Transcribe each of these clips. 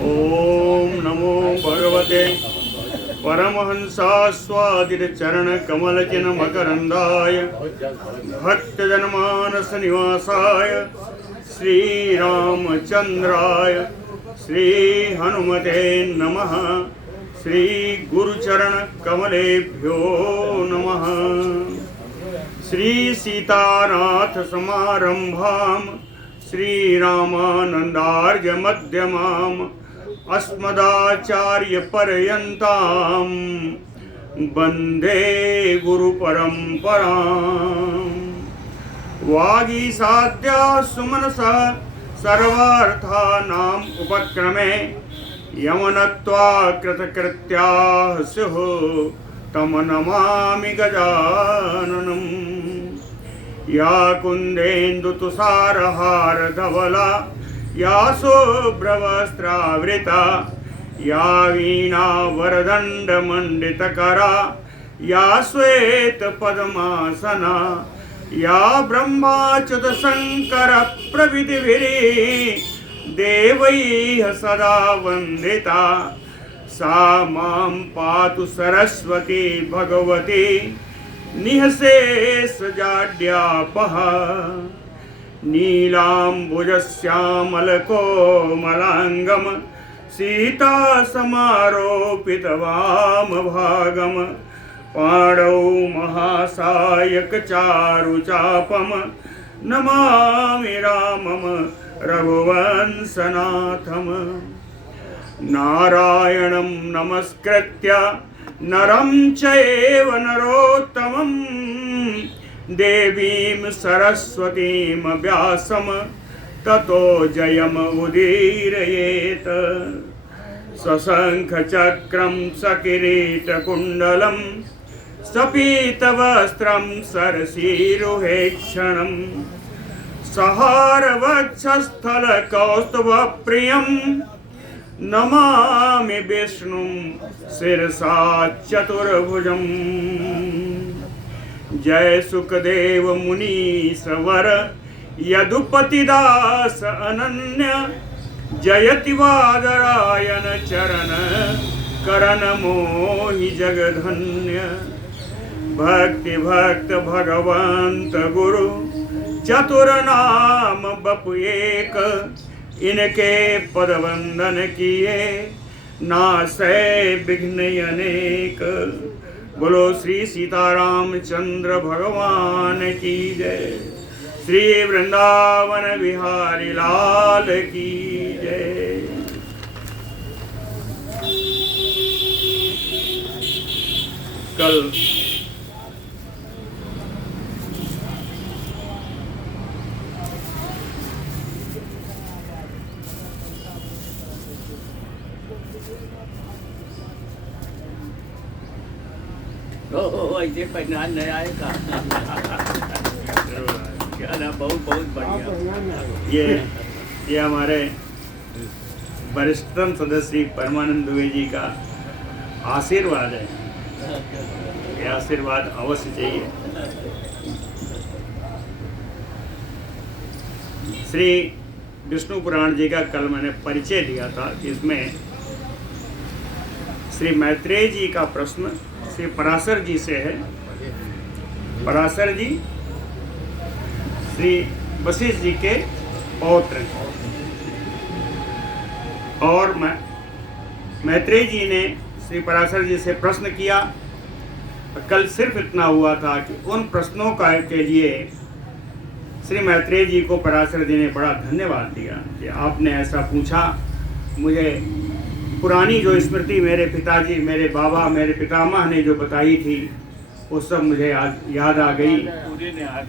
ओम नमो भगवते परमहंसास्वादित चरण कमलचिन मकरंदाय भक्तजनमानस निवासाय श्री रामचंद्राय श्री हनुमते नमः। श्री गुरुचरण कमलेभ्यो नमः। श्री सीतानाथ समारंभाम श्री रामानंदार्य मध्यमाम अस्मदाचार्य पर्यंताम वंदे गुरु परंपराम। वागीसाद्या सुमनसा सर्वार्थानाम उपक्रमे यमनत्वा कृतकृत्याः स्युः तम नमामि गजाननम्। या कुन्देन्दुतुषारहारधवला या शुभ्रवस्त्रावृता या वीणावरदण्डमण्डितकरा या श्वेतपद्मासना या ब्रह्माच्युतशङ्करप्रभृतिभिः देवैः सदा वन्दिता सा मां पातु सरस्वती भगवती निःशेषजाड्यापः। नीलाम्बुजश्यामलकोमलाङ्गं सीतासमारोपितवामभागं पाणौ महासायकचारुचापं नमामि रामं रघुवंशनाथम्। नारायणं नमस्कृत्य नरं चैव नरोत्तमं देवीं सरस्वतीं व्यासं ततो जयमुदीरयेत्। सशङ्खचक्रं सकिरीटकुण्डलं सपीतवस्त्रं सरसीरुहेक्षणं सहारवक्षस्थलकौस्तुभप्रियं नमामि विष्णुं शिरसा चतुर्भुजम्। जय सुखदेव मुनीश्वर यदुपतिदास अनन्य जयति वादरायण चरण करण मोहि जगधन्य। भक्ति भक्त भगवंत गुरु चतुर नाम बपु एक इनके पद वंदन किए नासै विघ्न अनेक। बोलो श्री सीतारामचंद्र भगवान की जय। श्री वृंदावन बिहारी लाल की जय। कल ऐसे पहनान नहीं आएगा। क्या ना, बहुत बहुत बढ़िया। ये हमारे वरिष्ठतम सदस्य परमानंद दुबे जी का आशीर्वाद है। ये आशीर्वाद अवश्य चाहिए। श्री विष्णु पुराण जी का कल मैंने परिचय दिया था, जिसमें श्री मैत्रेय जी का प्रश्न श्री पराशर जी से है। पराशर जी श्री वशिष्ठ जी के पौत्र हैं और मैत्रेय जी ने श्री पराशर जी से प्रश्न किया। कल सिर्फ इतना हुआ था कि उन प्रश्नों का के लिए श्री मैत्रेय जी को पराशर जी ने बड़ा धन्यवाद दिया कि आपने ऐसा पूछा। मुझे पुरानी जो स्मृति मेरे पिताजी, मेरे बाबा, मेरे पितामह ने जो बताई थी वो सब मुझे याद आ गई।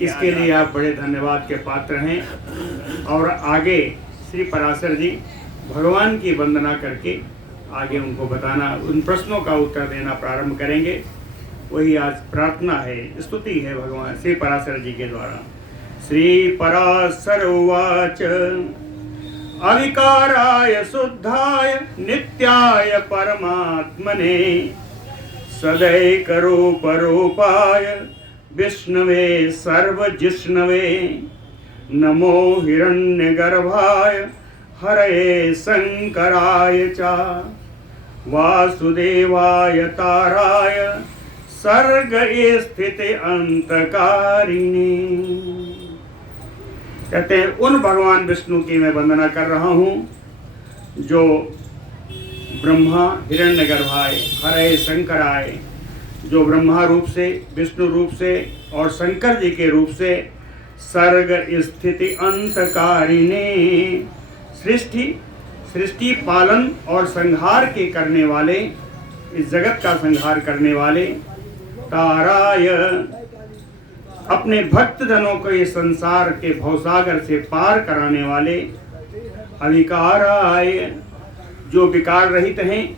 इसके लिए आप बड़े धन्यवाद के पात्र हैं। और आगे श्री पराशर जी भगवान की वंदना करके आगे उनको बताना, उन प्रश्नों का उत्तर देना प्रारंभ करेंगे। वही आज प्रार्थना है, स्तुति है भगवान श्री पराशर जी के द्वारा। श्री पराशर उवाच अविकाराय शुद्धाय नित्याय परमात्मने सदैकरूपरूपाय विष्णवे सर्वजिष्णवे नमो हिरण्यगर्भाय हरये शंकराय च वासुदेवाय ताराय सर्ग स्थिति अंतकारिणी। कहते हैं उन भगवान विष्णु की मैं वंदना कर रहा हूँ जो ब्रह्मा हिरण्यगर्भाय हरये शंकराय, जो ब्रह्मा रूप से, विष्णु रूप से और शंकर जी के रूप से सर्ग स्थिति अंतकारिणी, सृष्टि पालन और संहार के करने वाले, इस जगत का संहार करने वाले, ताराय अपने भक्त जनों को इस संसार के भवसागर से पार कराने वाले, अधिकाराय जो विकार रहित हैं,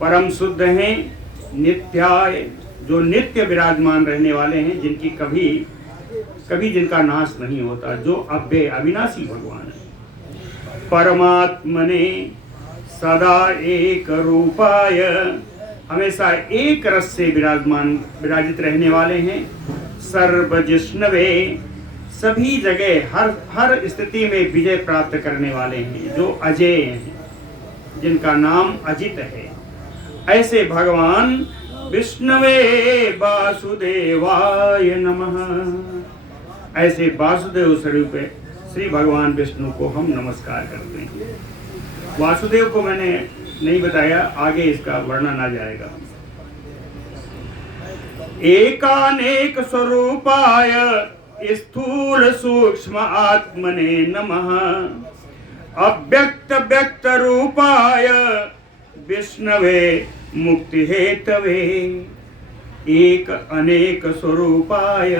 परम शुद्ध हैं, नित्याय जो नित्य विराजमान रहने वाले हैं, जिनकी कभी जिनका नाश नहीं होता, जो अव्यय अविनाशी भगवान है। परमात्मने सदा एक रूपाय हमेशा एक रस से विराजित रहने वाले हैं। सर्वजिष्णवे सभी जगह हर स्थिति में विजय प्राप्त करने वाले हैं, जो अजय हैं, जिनका नाम अजित है। ऐसे भगवान विष्णवे वासुदेवाय नमः, ऐसे वासुदेव स्वरूप श्री भगवान विष्णु को हम नमस्कार करते हैं। वासुदेव को मैंने नहीं बताया, आगे इसका वर्णन आ जाएगा। एकानेक स्वरूपाय स्थूल सूक्ष्म आत्मने नमः, अव्यक्त व्यक्त रूपाय विष्णवे मुक्ति हेतवे। एक अनेक स्वरूपाय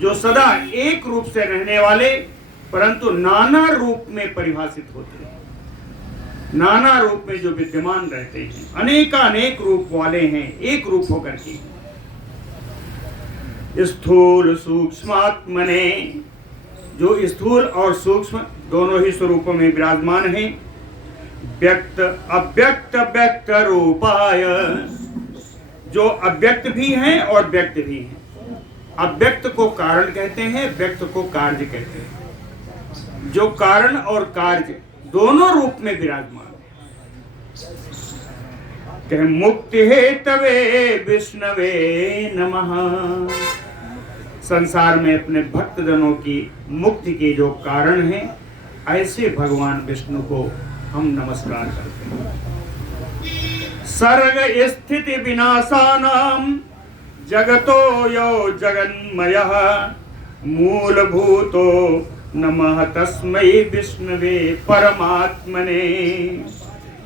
जो सदा एक रूप से रहने वाले परंतु नाना रूप में परिभाषित होते हैं, नाना रूप में जो विद्यमान रहते हैं, अनेक रूप वाले हैं, एक रूप होकर के। स्थूल सूक्ष्मात्मने जो स्थूल और सूक्ष्म दोनों ही स्वरूपों में विराजमान हैं। व्यक्त अव्यक्त व्यक्त रूपाय जो अव्यक्त भी हैं और व्यक्त भी हैं। अव्यक्त को कारण कहते हैं, व्यक्त को कार्य कहते हैं। जो कारण और कार्य दोनों रूप में विराजमान है। मुक्ति हेतवे विष्णवे नमः, संसार में अपने भक्त जनों की मुक्ति के जो कारण हैं, ऐसे भगवान विष्णु को हम नमस्कार करते हैं। सर्ग स्थिति विनाशानां जगतो यो जगन्मयः मूलभूतो नमः तस्मै विष्णवे परमात्मने।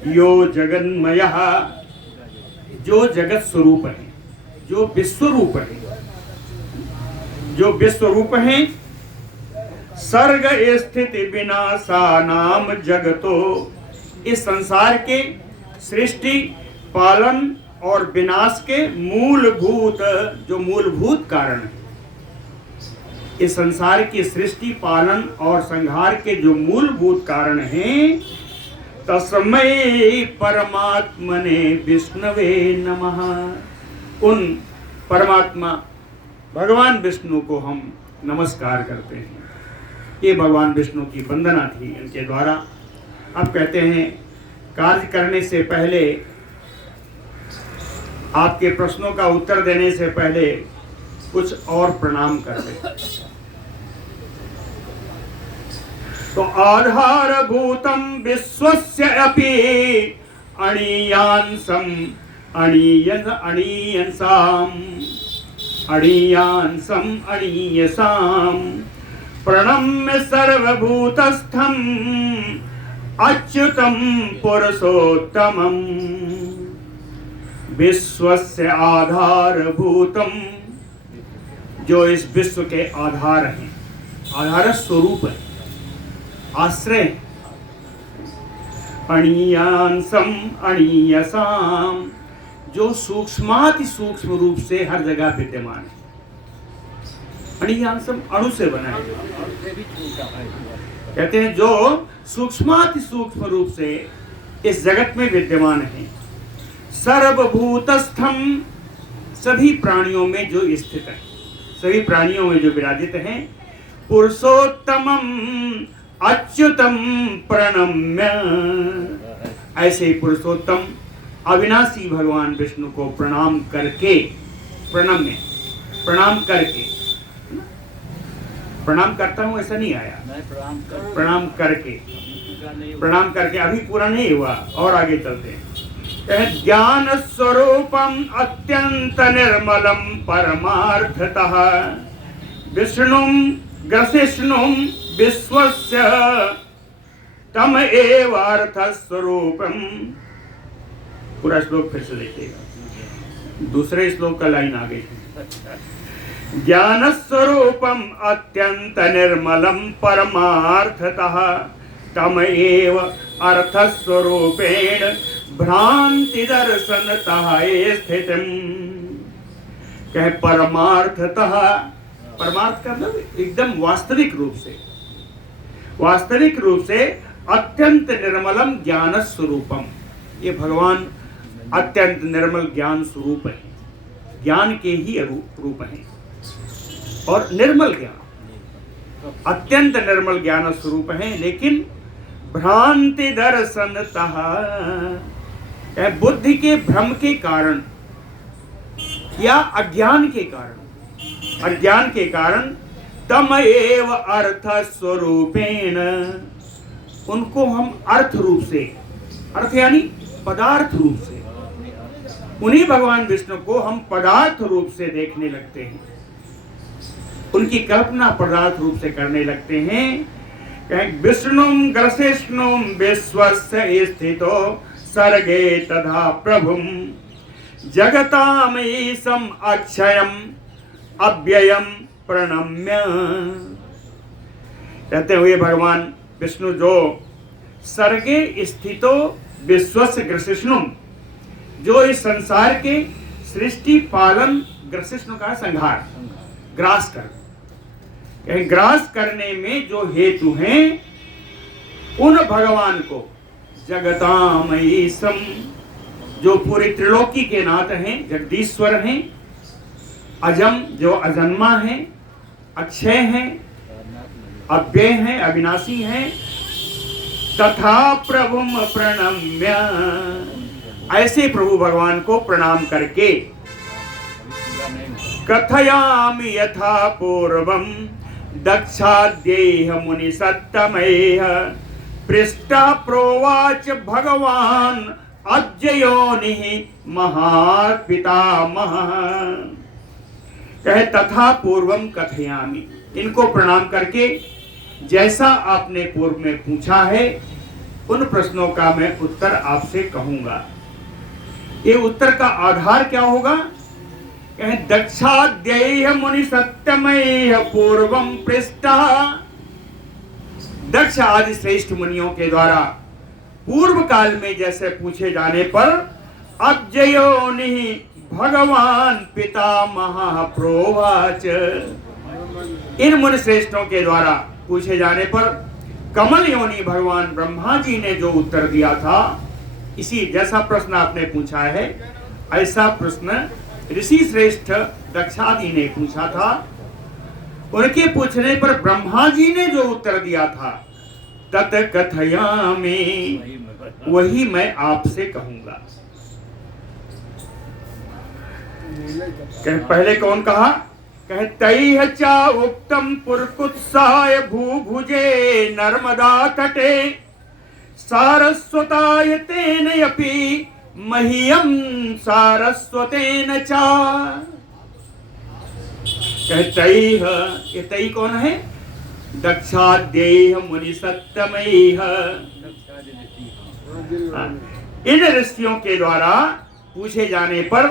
यो जगन्मयः जो जगत स्वरूप है, जो विश्व रूप है, जो विश्व रूप है। सर्ग स्थिति विनाशानाम जगतो इस संसार के सृष्टि पालन और विनाश के मूलभूत जो मूलभूत कारण है, इस संसार की सृष्टि पालन और संहार के जो मूलभूत कारण हैं, तस्मै परमात्मने विष्णवे नमः। उन परमात्मा भगवान विष्णु को हम नमस्कार करते हैं। ये भगवान विष्णु की वंदना थी इनके द्वारा। अब कहते हैं कार्य करने से पहले, आपके प्रश्नों का उत्तर देने से पहले कुछ और प्रणाम कर दें। तो आधारभूतं विश्वस्य अपि अणीयांसं अणीयसां प्रणम्य सर्वभूतस्थं अच्युतं पुरुषोत्तमं। विश्वस्य आधारभूतं जो इस विश्व के आधार हैं, आधार स्वरूप है, आश्रय। अणीयांसं अणीयसां जो सूक्ष्माति सूक्ष्म रूप से हर जगह विद्यमान है। अणीयांसम अणु से बना है, कहते हैं जो सूक्ष्माति सूक्ष्म रूप से इस जगत में विद्यमान है। सर्वभूतस्थम सभी प्राणियों में जो स्थित है, सभी प्राणियों में जो विराजित हैं। पुरुषोत्तमम अच्युतम प्रणम्य, ऐसे पुरुषोत्तम अविनाशी भगवान विष्णु को प्रणाम करके, प्रणम्य प्रणाम करके, प्रणाम करता हूँ ऐसा नहीं आया, प्रणाम करके, प्रणाम करके अभी पूरा नहीं हुआ और आगे चलते हैं। ज्ञान स्वरूपम अत्यंत निर्मलम परमार्थतः विष्णुम ग्रसिष्णुम विश्वस्य तम एव अर्थ स्वरूपम। पूरा श्लोक फिर से देखिएगा, दूसरे श्लोक का लाइन आ गई। ज्ञान स्वरूपम अत्यंत निर्मलम परमार्थतः तम एव अर्थ स्वरूपेण भ्रांति दर्शनतः स्थितम्। कहे परमार्थतः, परमार्थ का मतलब एकदम वास्तविक रूप से, वास्तविक रूप से अत्यंत निर्मलम ज्ञान स्वरूपम। ये भगवान अत्यंत निर्मल ज्ञान स्वरूप है, ज्ञान के ही रूप है और निर्मल ज्ञान, अत्यंत निर्मल ज्ञान स्वरूप है। लेकिन भ्रांति दर्शनतः, बुद्धि के भ्रम के कारण या अज्ञान के कारण, अज्ञान के कारण तम एव अर्थ स्वरूपेण, उनको हम अर्थ रूप से, अर्थ यानी पदार्थ रूप से, उन्हीं भगवान विष्णु को हम पदार्थ रूप से देखने लगते हैं, उनकी कल्पना पदार्थ रूप से करने लगते हैं। विष्णुम ग्रसिष्णुम विश्वस्य स्थितो सर्गे तथा प्रभुम जगताम ईशम अक्षयम अव्ययम प्रणम्य। कहते हुए भगवान विष्णु जो सर्गे स्थितो विश्वस्य ग्रसिष्णुम, जो इस संसार के सृष्टि पालन, ग्रसिष्णु का संहार, ग्रास कर, ग्रास करने में जो हेतु हैं, उन भगवान को जगताम ईशम, जो पूरी त्रिलोकी के नाथ हैं, जगदीश्वर हैं, अजम जो अजन्मा हैं, अक्षय हैं, अव्यय हैं, अविनाशी हैं, तथा प्रभुम प्रणम्य, ऐसे प्रभु भगवान को प्रणाम करके कथयामि यथा पूर्वम दक्षाद्येह मुनि सत्तमेह पृष्ठा प्रोवाच भगवान अज्जयोनिः महापितामह। कहे तथा पूर्वम कथयामि, इनको प्रणाम करके जैसा आपने पूर्व में पूछा है उन प्रश्नों का मैं उत्तर आपसे कहूंगा। ये उत्तर का आधार क्या होगा? कहे दक्षाद्येह मुनि सत्यमय पूर्वम पृष्ठा, दक्ष आदि श्रेष्ठ मुनियों के द्वारा पूर्व काल में जैसे पूछे जाने पर अज्जयोनि भगवान पितामह प्रोवाच, इन मुनि श्रेष्ठों के द्वारा पूछे जाने पर कमल योनि भगवान ब्रह्मा जी ने जो उत्तर दिया था, इसी जैसा प्रश्न आपने पूछा है ऐसा प्रश्न ऋषि श्रेष्ठ दक्षादि ने पूछा था। उनके पूछने पर ब्रह्मा जी ने जो उत्तर दिया था तत् कथयामि, वही मैं आपसे कहूंगा। पहले कौन कहा? कहे तैह चा उक्तम पुरकुत्साय भूभुजे नर्मदा तटे सारस्वताय तेन अपि मह्यम सारस्वतेन चा। कहे तैह, ये तई कौन है? दक्षाद्येह मुनि सत्तमैह, इन ऋषियों के द्वारा पूछे जाने पर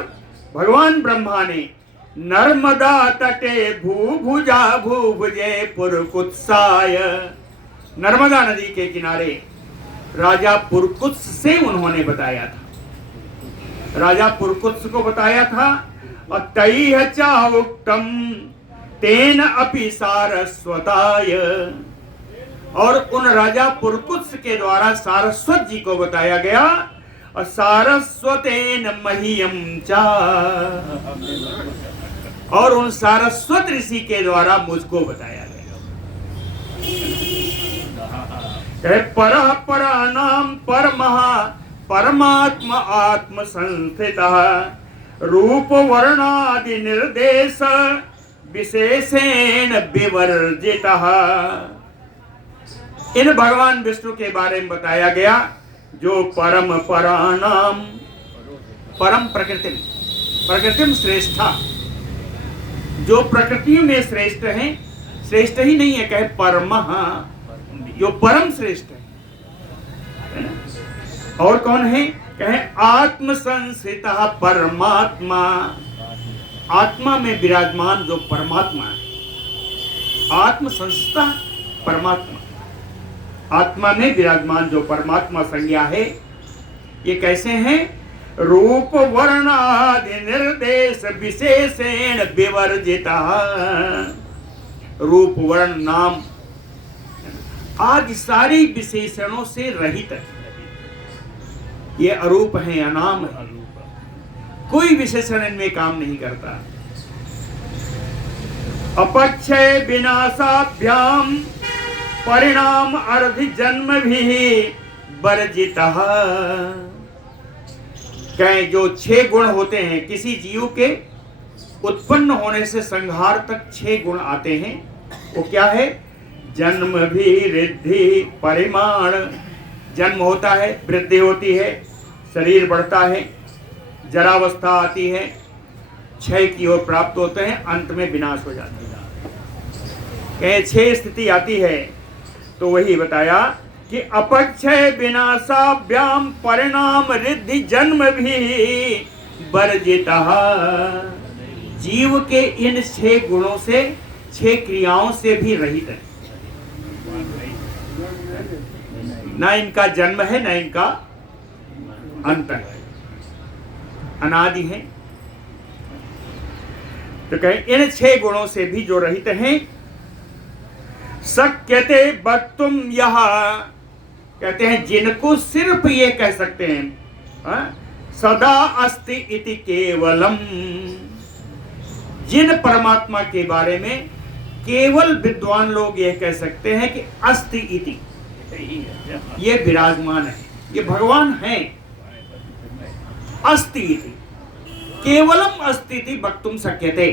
भगवान ब्रह्मा ने नर्मदा तटे भूभुजे पुरकुत्साय, नर्मदा नदी के किनारे राजा पुरकुत्स से उन्होंने बताया था, राजा पुरकुत्स को बताया था। और तैह चा उक्तम तेन अपि सारस्वताय, और उन राजा पुरकुत्स के द्वारा सारस्वत जी को बताया गया। और सारस्वतेन मह्यम चा, और उन सारस्वत ऋषि के द्वारा मुझको बताया गया। कहे परः परानाम परमः परमात्मा आत्म संस्थितः रूप वर्णादि निर्देश विशेषेण विवर्जितः। इन भगवान विष्णु के बारे में बताया गया जो परम परानाम, परम प्रकृतिम, प्रकृतिम श्रेष्ठा, जो प्रकृतियों में श्रेष्ठ हैं, श्रेष्ठ ही नहीं है, कहे परमः, जो परम श्रेष्ठ है ना? और कौन है? कहे आत्म संस्थितः परमात्मा, आत्मा में विराजमान जो परमात्मा है। आत्म संस्थितः परमात्मा, आत्मा में विराजमान जो परमात्मा संज्ञा है। ये कैसे हैं? रूप वर्ण आदि निर्देश विशेषेण विवर्जिता, रूप वर्ण नाम आदि सारी विशेषणों से रहित है। ये अरूप है, अनाम है, कोई विशेषण इनमें काम नहीं करता। अपक्षय विनाशाभ्याम परिणाम अर्ध जन्म भी वर्जितः। कहें जो 6 गुण होते हैं किसी जीव के उत्पन्न होने से संहार तक 6 गुण आते हैं, वो क्या है? जन्म भी रिद्धि परिमाण, जन्म होता है, वृद्धि होती है, शरीर बढ़ता है, जरावस्था आती है, क्षय की ओर प्राप्त होते हैं, अंत में विनाश हो जाता है। कहें 6 स्थिति आती है, तो वही बताया कि अपक्षय विनाशाभ्याम परिणाम रिद्धि जन्म भी वर्जितः। जीव के इन 6 गुणों से, 6 क्रियाओं से भी रहित है। ना इनका जन्म है, ना इनका अंत है, अनादि है। तो कहें इन 6 गुणों से भी जो रहित हैं। शक्यते वक्तुम यह, कहते हैं जिनको सिर्फ ये कह सकते हैं सदा अस्ति इति केवलम, जिन परमात्मा के बारे में केवल विद्वान लोग ये कह सकते हैं कि अस्ति इति, ये विराजमान है, ये भगवान है। अस्ति इति, केवलम अस्ति इति वक्तुम शक्यते,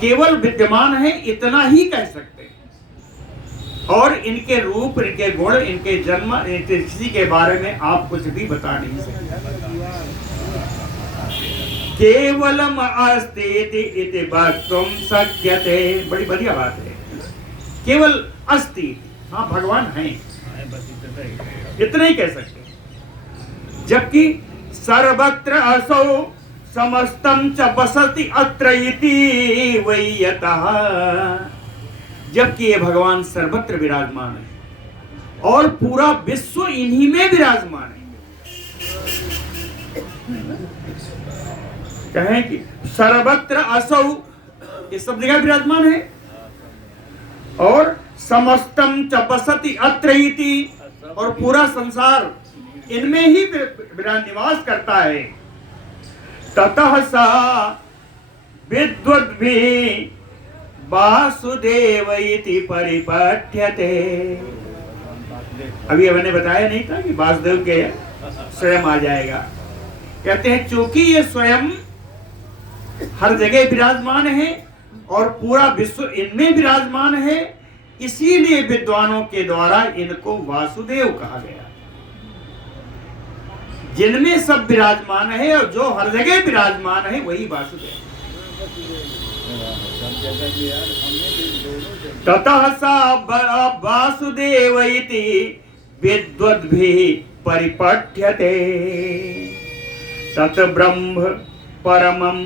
केवल विद्यमान है इतना ही कह सकते हैं। और इनके रूप, इनके गुण, इनके जन्म, इनके किसी के बारे में आप कुछ भी बता नहीं सकते। केवलम अस्ति इति वक्तुम शक्यते, बड़ी बढ़िया बात है। केवल अस्ति, हाँ भगवान है, इतना ही कह सकते। जबकि सर्वत्र असौ समस्तम च बसति अत्र इति वैयतः, जबकि ये भगवान सर्वत्र विराजमान है और पूरा विश्व इन्हीं में विराजमान है। कहें कि सर्वत्र असौ, ये सब जगह विराजमान है, और समस्तम च बसति अत्र इति, और पूरा संसार इनमें ही निवास करता है। ततः सा विद्वद्भिः वासुदेव इति परिपठ्यते। अभी हमने बताया नहीं था कि वासुदेव के स्वयं आ जाएगा। कहते हैं चूंकि ये स्वयं हर जगह विराजमान है और पूरा विश्व इनमें विराजमान है, इसीलिए विद्वानों के द्वारा इनको वासुदेव कहा गया। जिनमें सब विराजमान है और जो हर जगह विराजमान है वही वासुदेव। ततः सा वासुदेव इति विद्वद्भिः परिपठ्यते। तत् ब्रह्म परमं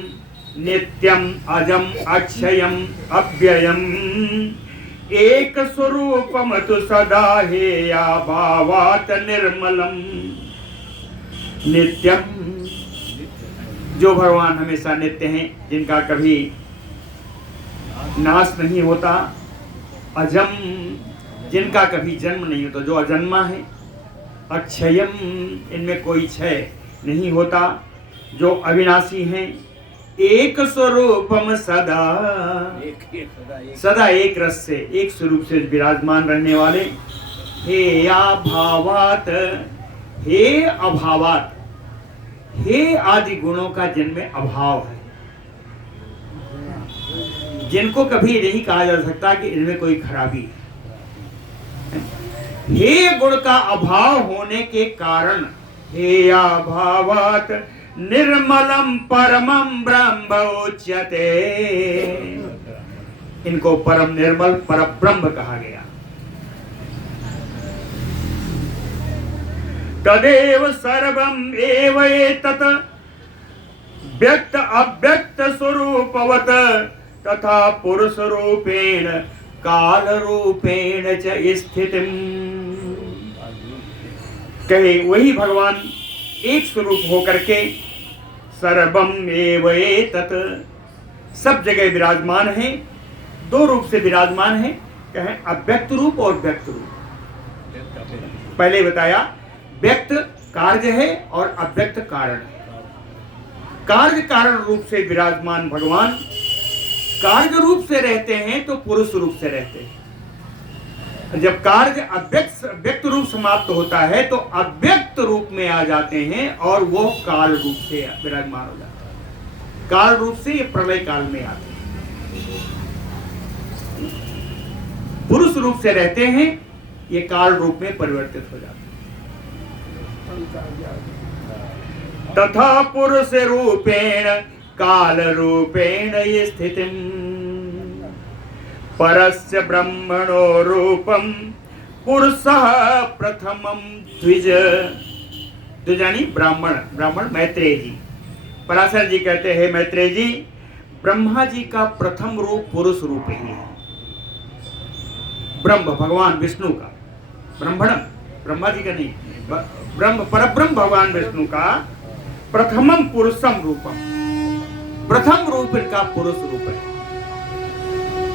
नित्यं अजं अक्षयं अव्ययम् एक स्वरूपम तु सदा हेया भावात् निर्मलम्। नित्यम, जो भगवान हमेशा नित्य हैं, जिनका कभी नाश नहीं होता। अजम, जिनका कभी जन्म नहीं होता, जो अजन्मा है। अक्षयम, इनमें कोई क्षय नहीं होता, जो अविनाशी हैं। एक स्वरूपम सदा, सदा एक रस से, एक स्वरूप से विराजमान रहने वाले। हे अभावात, हे अभावात, हे आदि गुणों का जिनमें अभाव है, जिनको कभी नहीं कहा जा सकता कि इनमें कोई खराबी है। हे गुण का अभाव होने के कारण, हे अभावात निर्मलम परमं ब्रह्म उच्यते, इनको परम निर्मल परब्रह्म कहा गया। तदेव सर्वम एव एतत् व्यक्त अव्यक्त स्वरूपवत तथा पुरुष रूपेण काल रूपेण च स्थितिम। कहे वही भगवान एक स्वरूप होकर के सर्वम एव एतत्, सब जगह विराजमान है, दो रूप से विराजमान है। कहे अव्यक्त रूप और व्यक्त रूप। पहले बताया व्यक्त कार्य है और अव्यक्त कारण है। कार्य कारण रूप से विराजमान भगवान कार्य रूप से रहते हैं तो पुरुष रूप से रहते हैं। जब कार्य व्यक्त रूप समाप्त होता है तो अव्यक्त रूप में आ जाते हैं और वो काल रूप से विराजमान हो जाते हैं। काल रूप से ये प्रलय काल में आते हैं। पुरुष रूप से रहते हैं, ये काल रूप में परिवर्तित हो जाते हैं। तथा पुरुष रूपेण काल रूपेण स्थितिम परस्य ब्रह्मणो रूपम पुरुषः प्रथमं द्विज। द्विजानी ब्राह्मण, ब्राह्मण मैत्रेय जी। पराशर जी कहते हैं मैत्रेय जी, ब्रह्मा जी का प्रथम रूप पुरुष रूप ही है। ब्रह्म भगवान विष्णु का, ब्रह्मणम ब्रह्मा जी का नहीं, ब्रह्म परब्रह्म भगवान विष्णु का प्रथमम पुरुषम रूपम, प्रथम रूप इनका पुरुष रूप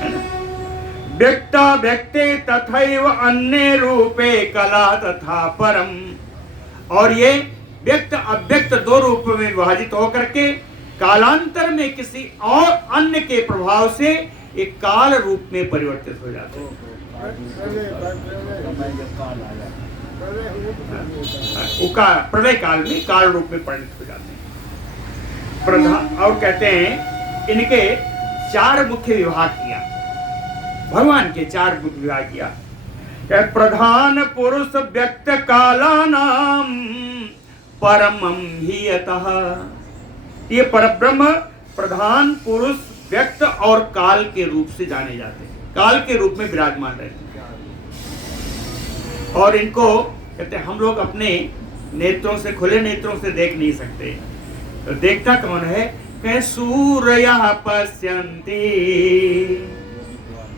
है ना। व्यक्ता व्यक्ते तथैव अन्य रूपे कला तथा परम। और ये व्यक्त अव्यक्त दो रूप में विभाजित होकर के कालांतर में किसी और अन्य के प्रभाव से एक काल रूप में परिवर्तित हो जाते हैं। प्रलय काल में काल रूप में परिणत हो जाते हैं। प्रधान और कहते हैं इनके चार मुख्य विभाग किया, भगवान के चार मुख्य विभाग किया। प्रधान पुरुष व्यक्त कालानाम परमं हि यतः। ये परब्रह्म प्रधान पुरुष व्यक्त और काल के रूप से जाने जाते हैं, काल के रूप में विराजमान रहते हैं। और इनको कहते हैं हम लोग अपने नेत्रों से, खुले नेत्रों से देख नहीं सकते, तो देखता कौन है? कहे सूर्यः पश्यन्ति,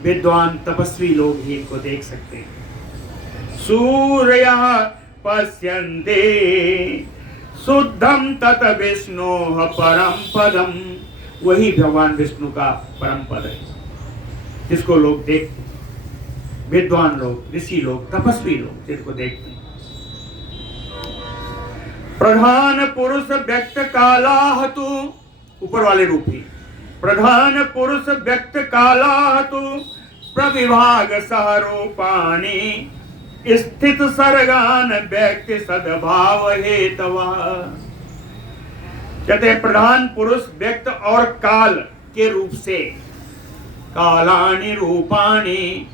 विद्वान तपस्वी लोग ही इनको देख सकते हैं। सूर्यः पश्यन्ति शुद्धम तत विष्णोः परम पदम। वही भगवान विष्णु का परम पद है जिसको लोग देखते, विद्वान लोग, ऋषि लोग, तपस्वी लोग जिनको देखते हैं। प्रधान पुरुष व्यक्त कालाहतु, ऊपर वाले रूप ही प्रधान पुरुष व्यक्त कालाहतु प्रविभाग सहरूपाणि स्थित सर्गान व्यक्ति सद्भाव हेतवा। कहते हैं प्रधान पुरुष व्यक्त और काल के रूप से, कालानि रूपाणि,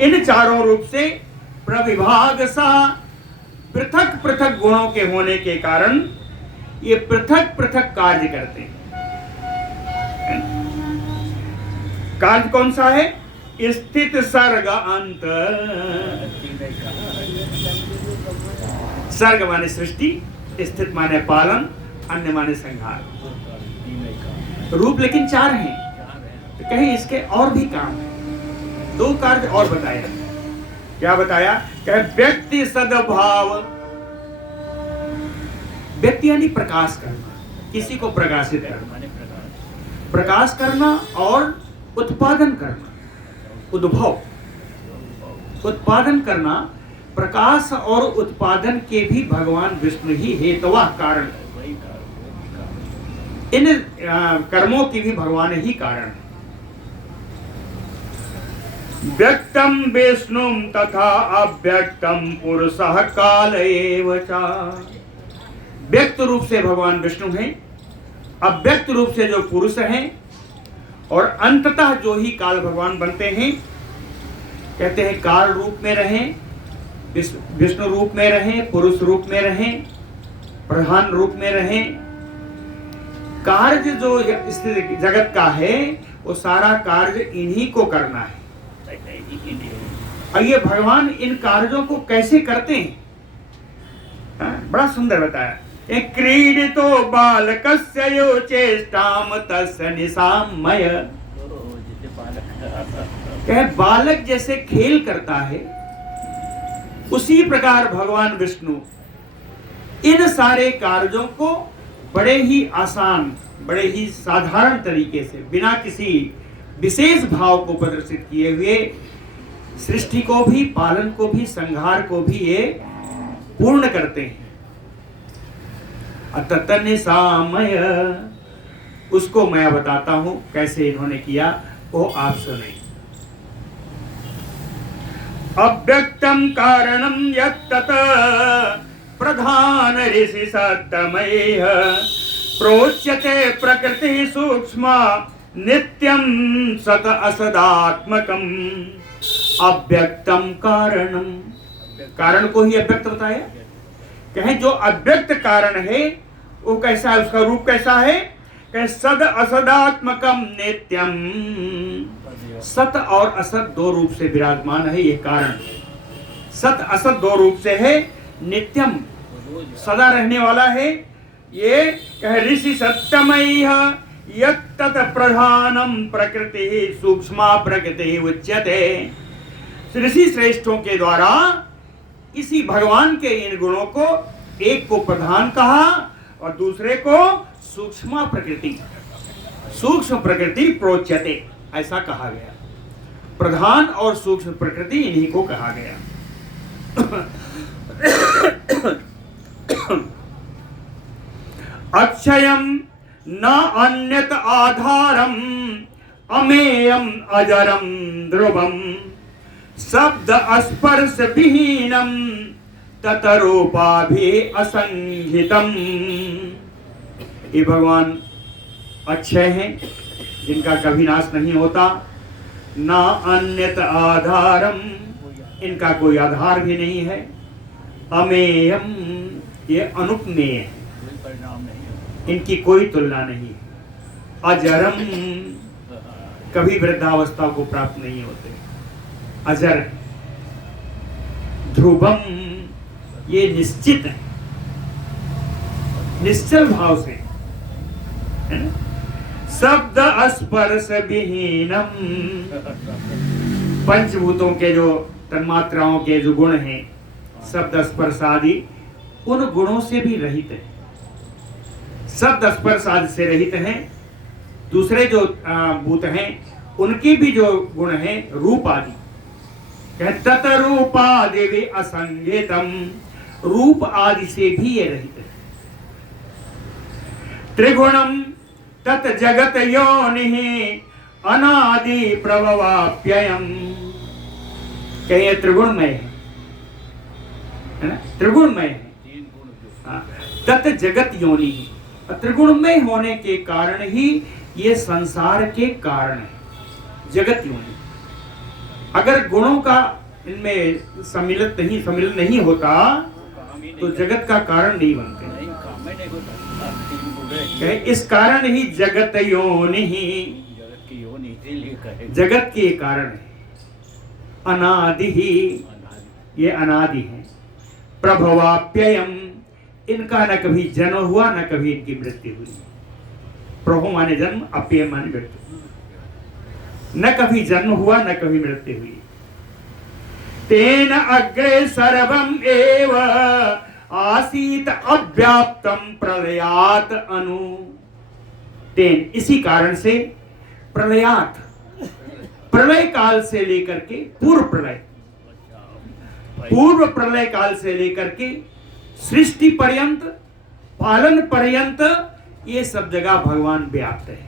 इन चारों रूप से प्रविभाग सा, पृथक पृथक गुणों के होने के कारण ये पृथक पृथक कार्य करते हैं। कार्य कौन सा है? स्थित सर्ग अंत। सर्ग माने सृष्टि, स्थित माने पालन, अन्य माने संहार। रूप लेकिन चार हैं, तो कहीं इसके और भी काम है। दो कार्य और बताया। क्या बताया? क्या व्यक्ति सद्भाव, व्यक्ति यानी प्रकाश करना, किसी को प्रकाशित करना, प्रकाश करना और उत्पादन करना, उद्भव, उत्पादन करना, प्रकाश और उत्पादन के भी भगवान विष्णु ही हेतुवा कारण। इन कर्मों की भी भगवान ही कारण है। व्यक्तम विष्णु तथा अव्यक्तम पुरुषः काल एव च। व्यक्त रूप से भगवान विष्णु हैं, अव्यक्त रूप से जो पुरुष हैं, और अंततः जो ही काल भगवान बनते हैं। कहते हैं काल रूप में रहें, विष्णु रूप में रहें, पुरुष रूप में रहें, प्रधान रूप में रहें। कार्य जो इस जगत का है वो सारा कार्य इन्हीं को करना है। और ये भगवान इन कार्यों को कैसे करते हैं, बड़ा सुंदर बताया। क्रीडितो बालकस्य यो चेष्टाम तस्य निशामय। कहे बालक जैसे खेल करता है, उसी प्रकार भगवान विष्णु इन सारे कार्यों को बड़े ही आसान, बड़े ही साधारण तरीके से, बिना किसी विशेष भाव को प्रदर्शित किए हुए सृष्टि को भी, पालन को भी, संहार को भी ये पूर्ण करते हैं। अततन सामय, उसको मैं बताता हूं कैसे इन्होंने किया, वो आप सुने। अव्यक्तम कारणम यत्तत प्रधान ऋषि सत्तमयः प्रोच्यते प्रकृति सूक्ष्मा नित्यम सत असदात्मकम। अव्यक्तम कारणम, कारण को ही अव्यक्त बताया। कहें जो अव्यक्त कारण है वो कैसा है, उसका रूप कैसा है। कहें सद असदात्मकम नित्यम, सत और असत दो रूप से विराजमान है ये कारण। सत असत दो रूप से है, नित्यम सदा रहने वाला है ये। कह ऋषि सत्तमयः यत्तत् प्रधानम प्रकृति सूक्ष्मा प्रकृति उच्यते। ऋषि श्रेष्ठों के द्वारा इसी भगवान के इन गुणों को, एक को प्रधान कहा और दूसरे को सूक्ष्मा प्रकृति, सूक्ष्म प्रकृति प्रोच्यते, ऐसा कहा गया। प्रधान और सूक्ष्म प्रकृति इन्हीं को कहा गया। अक्षयम न अन्यत आधारम अमेयम अजरम ध्रुवम शब्द स्पर्श विहीनम ततरूपाभि असंहितम। ये भगवान अक्षय हैं, जिनका कभी नाश नहीं होता। ना अन्यत आधारम, इनका कोई आधार भी नहीं है। अमेयम, ये अनुपमेय है, इनकी कोई तुलना नहीं। अजरम, कभी वृद्धावस्था को प्राप्त नहीं होते, अजर। ध्रुवम, ये निश्चित है, निश्चल भाव से, है ना। शब्द स्पर्श विहीनम, पंचभूतों के जो तन्मात्राओं के जो गुण हैं, शब्द स्पर्श आदि, उन गुणों से भी रहित है। शब्द स्पर्श आदि से रहित हैं। दूसरे जो भूत हैं उनके भी जो गुण हैं, रूप आदि, ततरूपादि भी असंगेतम, रूप आदि से भी ये रहित है। त्रिगुणम तत जगत योनिः अनादि प्रभवाप्ययम्। कहीं त्रिगुणमय है ना, त्रिगुणमय है। तत जगत योनि, त्रिगुणमय होने के कारण ही ये संसार के कारण है, जगत योनि। अगर गुणों का इनमें सम्मिलन नहीं होता तो जगत का कारण नहीं बनते। इस कारण ही जगत योनि, जगत के कारण है। अनादि ही, ये अनादि है। प्रभवाप्ययम, इनका न कभी जन्म हुआ न कभी इनकी मृत्यु हुई। प्रभु माने जन्म, अप्यय माने मृत्यु। न कभी जन्म हुआ न कभी मृत्यु हुई। तेन अग्रे सर्वम एव आसीत अव्याप्तम प्रलयात अनु। तेन, इसी कारण से प्रलयात, प्रलय काल से लेकर के पूर्व प्रलय, पूर्व प्रलय काल से लेकर के सृष्टि पर्यंत, पालन पर्यंत ये सब जगह भगवान व्याप्त है।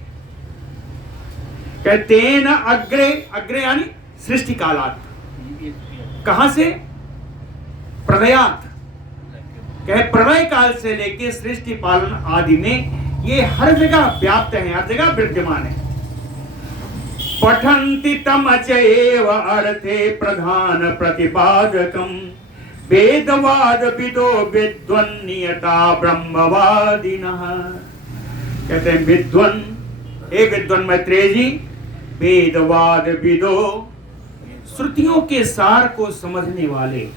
कहते न अग्रे, अग्रे यानी सृष्टि कालात, कहां से? प्रलयात, कहे प्रलय काल से लेके सृष्टि पालन आदि में ये हर जगह व्याप्त है, हर जगह विद्यमान है। पठन्ति तम चैव अर्थे प्रधान प्रतिपादकम वेदवाद विदो विद्वन्नियता ब्रह्मवादिनः। कहते हैं विद्वन, हे विद्वन मैत्रेय जी, वेदवाद विदो, श्रुतियों के सार को समझने वाले,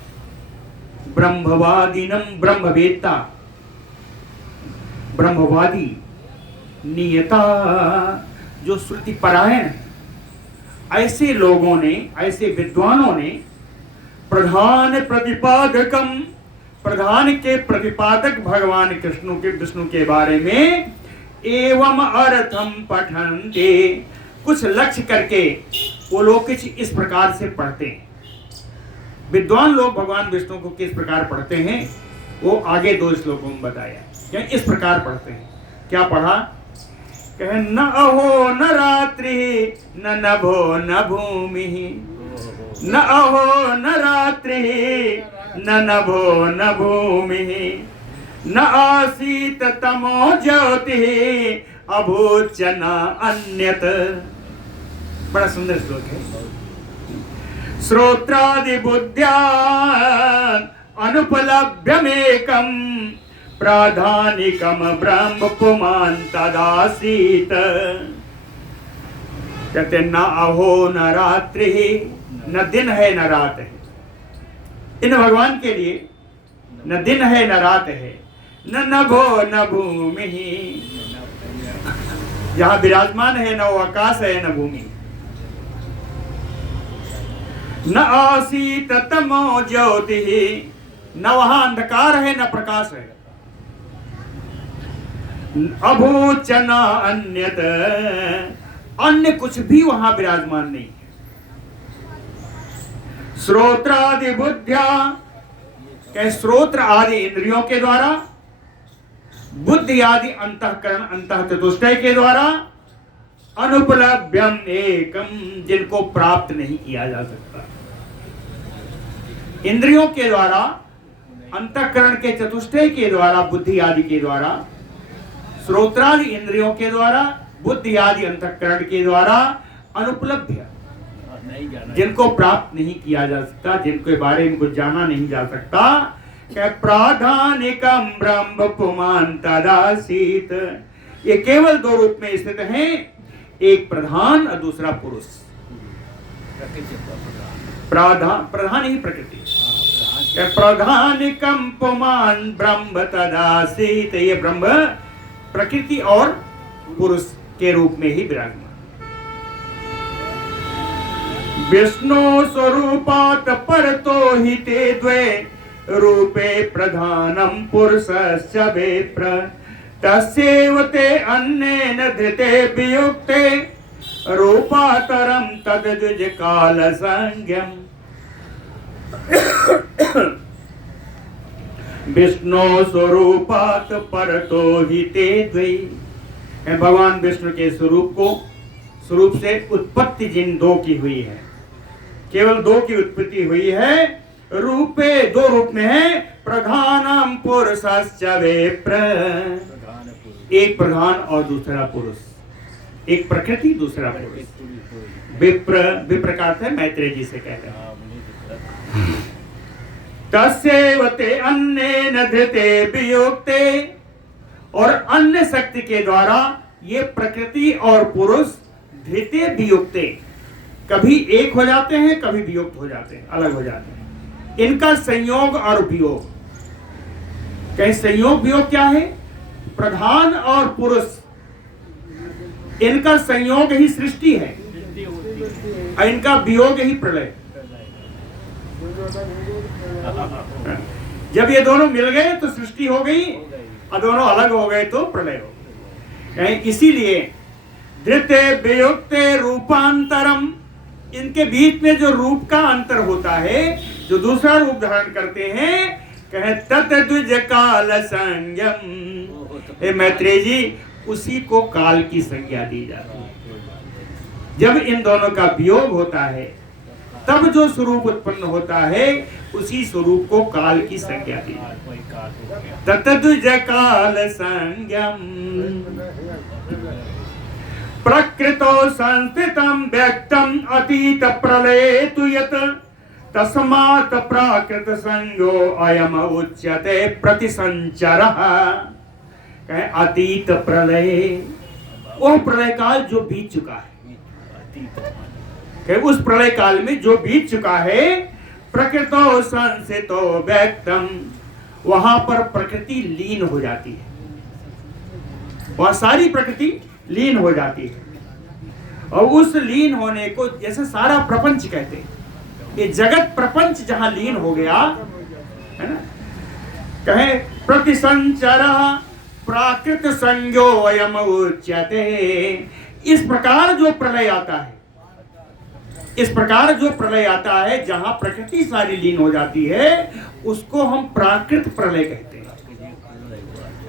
ब्रह्मवादिनम, ब्रह्मवेत्ता, ब्रह्मवादी, नियता, जो श्रुति परायण, ऐसे लोगों ने, ऐसे विद्वानों ने प्रधान प्रतिपादकम, प्रधान के प्रतिपादक भगवान कृष्ण के, विष्णु के बारे में एवं अर्थम पठन्ते, कुछ लक्ष्य करके वो लोग कुछ इस प्रकार से पढ़ते हैं। विद्वान लोग भगवान विष्णु को किस प्रकार पढ़ते हैं वो आगे 2 श्लोकों में बताया। क्या इस प्रकार पढ़ते हैं? क्या पढ़ा? कहे न अहो न रात्रि न नभो न भूमि, न अहो न रात्रि न नभो न भूमि, न आसीत तमो ज्योति अभूत न अन्यत। बड़ा सुंदर श्लोक है। श्रोत्रादि बुद्ध्या अनुपलभ्यमेकं प्राधानिकम ब्रह्म पुमान् तदासीत। कहते न अहो न रात्रि, न दिन है न रात है। इन भगवान के लिए न दिन है न रात है, न नभो न भूमि, जहां विराजमान है न वो आकाश है न भूमि। न आसीत तमो ज्योति, न वहां अंधकार है न प्रकाश है। अभूत न अन्यत, अन्य कुछ भी वहां विराजमान नहीं है। श्रोत्रादि बुद्धिया, कहे श्रोत्र आदि इंद्रियों के द्वारा, बुद्धि आदि अंतःकरण अंतः चतुष्टय के द्वारा, अनुपलभ्यम एकम, जिनको प्राप्त नहीं किया जा सकता। इंद्रियों के द्वारा, अंतःकरण के चतुष्टय के द्वारा, बुद्धि आदि के द्वारा, श्रोत्रादि इंद्रियों के द्वारा, बुद्धि आदि अंतःकरण के द्वारा अनुपलभ्य, जिनको प्राप्त नहीं किया जा सकता, जिनके बारे में कुछ जाना नहीं जा सकता। प्राधानिकम ब्रह्म पुमान् तदासीत, ये केवल 2 रूप में स्थित हैं, एक प्रधान और दूसरा पुरुष। प्रधान ही प्रकृति, प्रधानिकम पुमान् ब्रह्म तदासीत, ये ब्रह्म प्रकृति और पुरुष के रूप में ही विराजमान। विष्णु स्वरूपात् परतो हि ते द्वे रूपे प्रधानम पुरुषस्य विप्र, तस्यैव ते अन्येन धृते वियुक्ते रूपातरम तद्विज काल संज्ञम। विष्णु स्वरूपात् परतो हि ते द्वे, भगवान विष्णु के स्वरूप से उत्पत्ति जिन 2 की हुई है, केवल 2 की उत्पत्ति हुई है। रूपे 2 रूप में है, प्रधानम पुरुषस्य विप्र, एक प्रधान और दूसरा पुरुष, एक प्रकृति दूसरा पुरुष। विप्र, विप्र का अर्थ है मैत्रेय जी से कह रहे हैं। तस्यैव ते अन्येन धृते वियुक्ते, और अन्य शक्ति के द्वारा ये प्रकृति और पुरुष धृते वियुक्ते, कभी एक हो जाते हैं, कभी वियुक्त हो जाते हैं, अलग हो जाते हैं। इनका संयोग और वियोग, कहीं संयोग वियोग क्या है? प्रधान और पुरुष, इनका संयोग ही सृष्टि है और इनका वियोग ही प्रलय। जब ये दोनों मिल गए तो सृष्टि हो गई, और दोनों अलग हो गए तो प्रलय हो गई। इसीलिए धृते वियुक्ते रूपांतरम, इनके बीच में जो रूप का अंतर होता है, जो दूसरा रूप धारण करते हैं, कहे तद्विज काल संज्ञम। हे मैत्रेय जी, उसी को काल की संज्ञा दी जाती है। जब इन दोनों का वियोग होता है तब जो स्वरूप उत्पन्न होता है उसी स्वरूप को काल की संज्ञा दी जाती है। तत्तद्विज काल संज्ञम प्रकृतो संस्थितम व्यक्तम अतीत प्रलयेतु यत् तस्मात् प्राकृत संज्ञो अयम उच्यते प्रतिसंचरः। कहे अतीत प्रलय, वो प्रलय काल जो बीत चुका है, उस प्रलय काल में जो बीत चुका है, प्रकृतो संस्थितो व्यक्तम, वहां पर प्रकृति लीन हो जाती है, वह सारी प्रकृति लीन हो जाती है। और उस लीन होने को जैसे सारा प्रपंच कहते हैं, ये जगत प्रपंच जहां लीन हो गया है ना, कहे प्रतिसंचर प्राकृत संज्ञो अयम उच्यते। इस प्रकार जो प्रलय आता है, इस प्रकार जो प्रलय आता है जहां प्रकृति सारी लीन हो जाती है, उसको हम प्राकृत प्रलय कहते हैं।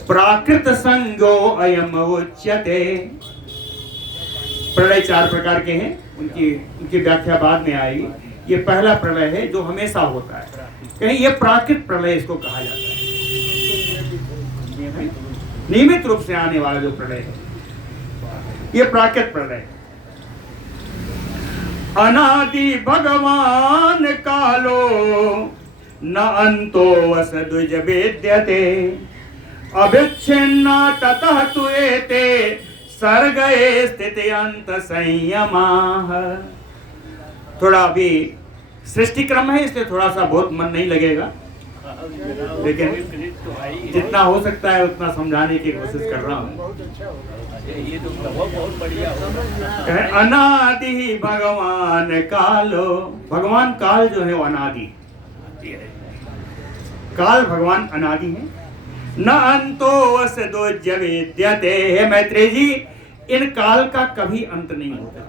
प्राकृत संज्ञो अयम उच्यते। प्रलय 4 प्रकार के हैं, उनकी व्याख्या बाद में आएगी। ये पहला प्रलय है जो हमेशा होता है, कहीं ये प्राकृत प्रलय इसको कहा जाता है। नियमित रूप से आने वाला जो प्रलय है ये प्राकृत प्रलय है। अनादि भगवान कालो न अंतो वस द्विज वेद्यते अभिच्छिन्न ततः तु एते सर्गये स्थिति अंत संयमाः। थोड़ा अभी सृष्टि क्रम है, इसलिए थोड़ा सा बहुत मन नहीं लगेगा, लेकिन जितना हो सकता है उतना समझाने की कोशिश कर रहा हूँ। ये तो बहुत बढ़िया होगा। अनादि भगवान कालो, भगवान काल जो है वो अनादि, काल भगवान अनादि है। न अंतो वस द्विज वेद्यते। हे मैत्रेय जी, इन काल का कभी अंत नहीं होता।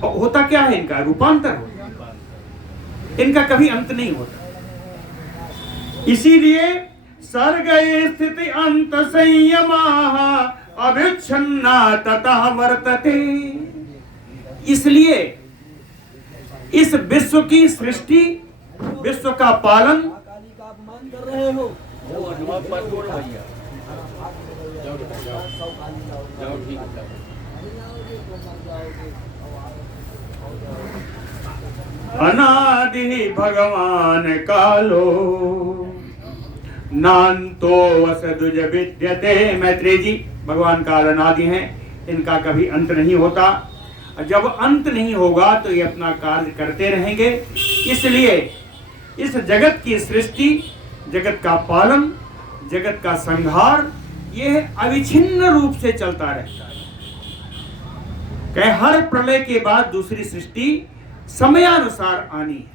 और होता क्या है, इनका रूपांतर होता, इनका कभी अंत नहीं होता। इसीलिए सर्गये स्थिति अंत संयमाः अभिच्छन्ना ततः वर्तते। इसलिए इस विश्व की सृष्टि, विश्व का पालन, कर रहे हो वो अनुभव पर बोल भैया। जाओ ठीक है। अनादि भगवान कालो नान्तो वस द्विज विद्यते। मैत्रेय जी, भगवान काल अनादि हैं, इनका कभी अंत नहीं होता। जब अंत नहीं होगा तो ये अपना कार्य करते रहेंगे। इसलिए इस जगत की सृष्टि, जगत का पालन, जगत का संहार, यह अविच्छिन्न रूप से चलता रहता है। कहे हर प्रलय के बाद दूसरी सृष्टि समयानुसार आनी है,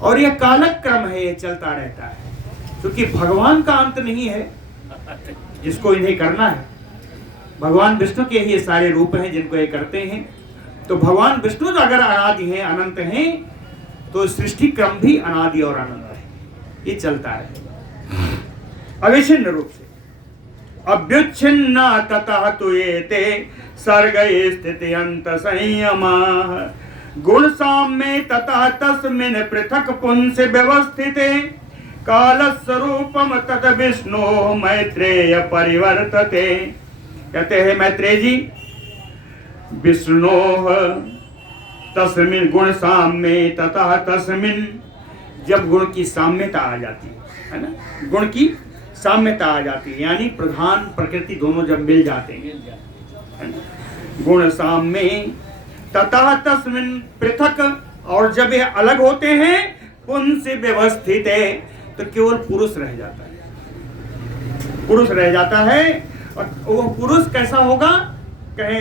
और यह कालक्रम है, यह चलता रहता है, क्योंकि भगवान का अंत नहीं है जिसको इन्हें करना है। भगवान विष्णु के ही ये सारे रूप हैं जिनको ये करते हैं। तो भगवान विष्णु अगर अनादि हैं, अनंत हैं, तो सृष्टि क्रम भी अनादि और अनंत है, ये चलता है अविच्छिन्न रूप से। अभ्युच्छिन्ना ततः तु एते सर्गये स्थिति अंत संयमाः गुण साम्ये ततः तस्मिन् पृथक् पुंस व्यवस्थिते कालस्वरूपम तद विष्णु मैत्रेय परिवर्तते। कहते हैं मैत्रेय जी, विष्णु तस्मिन् गुण साम्ये ततः तस्मिन्, जब गुण की साम्यता आ जाती है ना, गुण की साम्यता आ जाती है, यानी प्रधान प्रकृति दोनों जब मिल जाते हैं, गुण साम्ये ततः तस्मिन् पृथक, और जब ये अलग होते हैं पुंस व्यवस्थित है, तो केवल पुरुष रह जाता है, पुरुष रह जाता है। और वो पुरुष कैसा होगा, कहे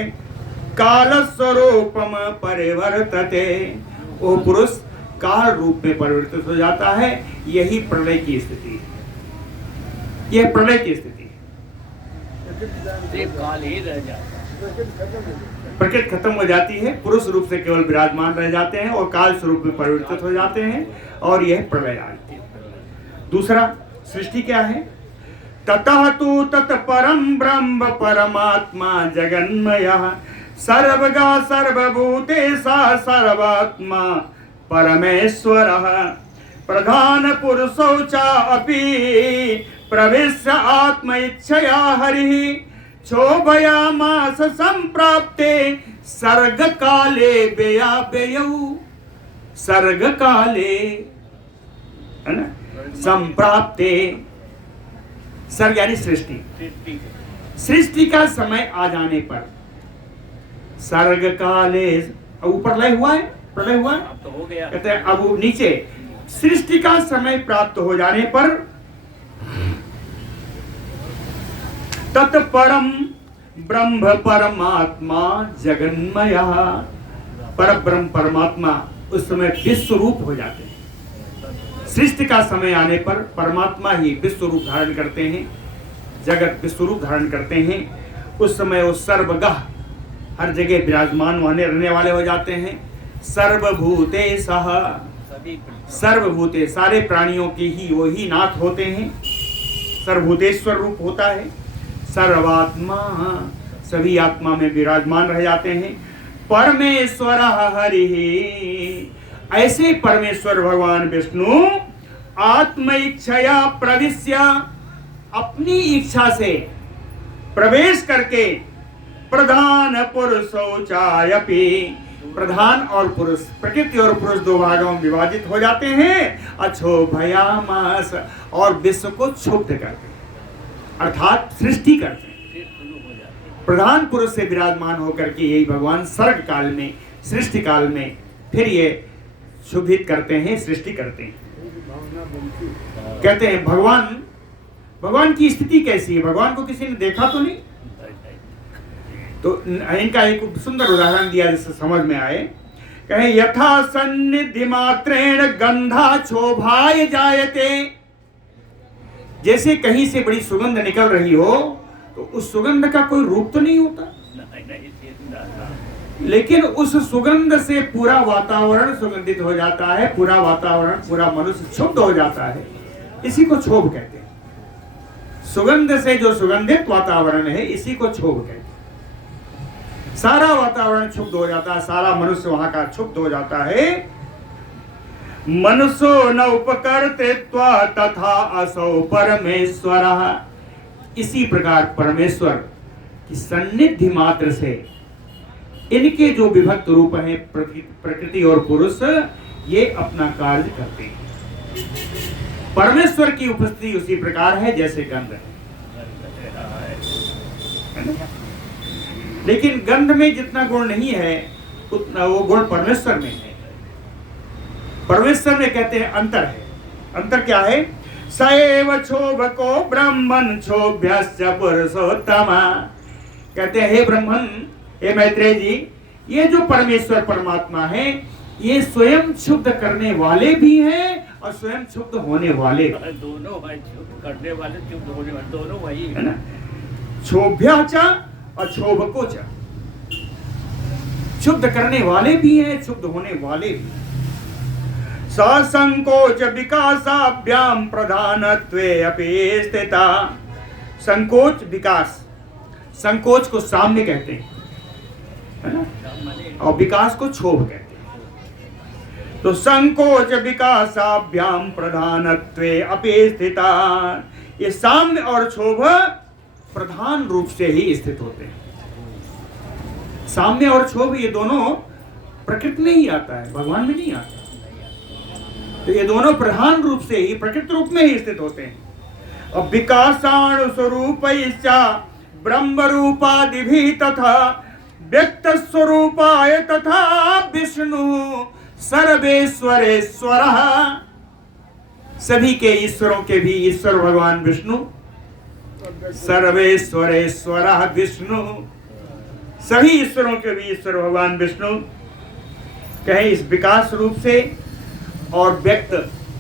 काल स्वरूपम परिवर्तते, वो पुरुष काल रूप में परिवर्तित हो जाता है। यही प्रलय की स्थिति है, यह प्रलय की स्थिति है। काल ही रह जाता, प्रकृति खत्म हो जाती है, पुरुष रूप से केवल विराजमान रह जाते हैं और काल स्वरूप में परिवर्तित हो जाते हैं, और यह प्रलय आती है। दूसरा सृष्टि क्या है, ततः तु तत्परं ब्रह्म परमात्मा जगन्मयः सर्वगा सर्वभूतेशः सर्वात्मा परमेश्वरः प्रधान पुरुषौ च अपि प्रविश्य आत्म इच्छया हरिः क्षोभयामास संप्राप्ते सर्ग काले व्ययौ सर्ग काले है ना संप्राप्ते सर्ग यानी सृष्टि सृष्टि का समय आ जाने पर सर्ग काले ऊपर लय हुआ है प्रलय हुआ है अब तो हो गया। कहते हैं अब नीचे सृष्टि का समय प्राप्त हो जाने पर तत्परम ब्रह्म परमात्मा जगन्मय पर ब्रह्म परमात्मा उस समय विश्व रूप हो जाते हैं। सृष्टि का समय आने पर परमात्मा ही विश्व रूप धारण करते हैं, जगत विश्व रूप धारण करते हैं। उस समय वो सर्वगह हर जगह विराजमान होने रहने वाले हो जाते हैं। सर्वभूतेशः सर्वभूते सारे प्राणियों के ही वो ही नाथ होते हैं, सर्वभूतेश्वर रूप होता है। सर्वात्मा सभी आत्मा में विराजमान रह जाते हैं। परमेश्वर हरिः ऐसे परमेश्वर भगवान विष्णु आत्म इच्छया प्रविश्य अपनी इच्छा से प्रवेश करके प्रधान पुरुषौ चायपि प्रधान और पुरुष प्रकृति और पुरुष दो भागों में विभाजित हो जाते हैं। अक्षोभयामास और विश्व को क्षुब्ध करते हैं अर्थात सृष्टि करते हैं। प्रधान पुरुष से विराजमान होकर के यही भगवान सर्ग काल में सृष्टि काल में फिर ये शुभित करते हैं, सृष्टि करते हैं। कहते हैं भगवान की स्थिति कैसी है? भगवान को किसी ने देखा तो नहीं, तो इनका एक सुंदर उदाहरण दिया जिससे समझ में आए। कहे यथा सन्निधि मात्रेण गंधा क्षोभाय जायते, जैसे कहीं से बड़ी सुगंध निकल रही हो तो उस सुगंध का कोई रूप तो नहीं होता, लेकिन उस सुगंध से पूरा वातावरण सुगंधित हो जाता है, पूरा वातावरण पूरा मनुष्य क्षुब्ध हो जाता है। इसी को क्षोभ कहते हैं। सुगंध से जो सुगंधित वातावरण है इसी को क्षोभ कहते हैं। सारा वातावरण क्षुब्ध हो जाता है, सारा मनुष्य वहां का क्षुब्ध हो जाता है। मनुष्यो न उपकर्ते तथा असौ परमेश्वर, इसी प्रकार परमेश्वर की सन्निधि मात्र से इनके जो विभक्त रूप हैं प्रकृति और पुरुष, ये अपना कार्य करते हैं। परमेश्वर की उपस्थिति उसी प्रकार है जैसे गंध है, लेकिन गंध में जितना गुण नहीं है उतना वो गुण परमेश्वर में है। परमेश्वर में कहते हैं अंतर है। अंतर क्या है? सएव क्षोभको ब्रह्मन् क्षोभ्यश्च पुरुषोत्तमा। कहते हैं हे ब्रह्मन, हे मैत्रेय जी, ये जो परमेश्वर परमात्मा है ये स्वयं क्षुब्ध करने वाले भी हैं और स्वयं क्षुब्ध होने वाले, दोनों है। क्षुब्ध करने वाले क्षुब्ध होने वाले दोनों वही है ना। क्षोभ्य च और क्षोभको च, क्षुब्ध करने वाले भी हैं, क्षुब्ध होने वाले भी। संकोच विकासाभ्याम प्रधानत्वे अपि स्थिता। संकोच विकास, संकोच को साम्य कहते हैं, है ना, और विकास को क्षोभ कहते हैं। तो संकोच विकासाभ्याम प्रधानत्वे अपि स्थिता, ये साम्य और क्षोभ प्रधान रूप से ही स्थित होते हैं। साम्य और क्षोभ ये दोनों प्रकृति में ही आता है, भगवान में नहीं आता। तो ये दोनों प्रधान रूप से ही प्रकृति रूप में ही स्थित होते हैं। और विकासाणु स्वरूप ब्रह्म रूपादिभि तथा व्यक्त स्वरूपाय तथा विष्णु सर्वेश्वरेश्वर, सभी के ईश्वरों के भी ईश्वर भगवान विष्णु। सर्वेश्वरेश्वर विष्णु, सभी ईश्वरों के भी ईश्वर भगवान विष्णु। कहें इस विकास रूप से और व्यक्त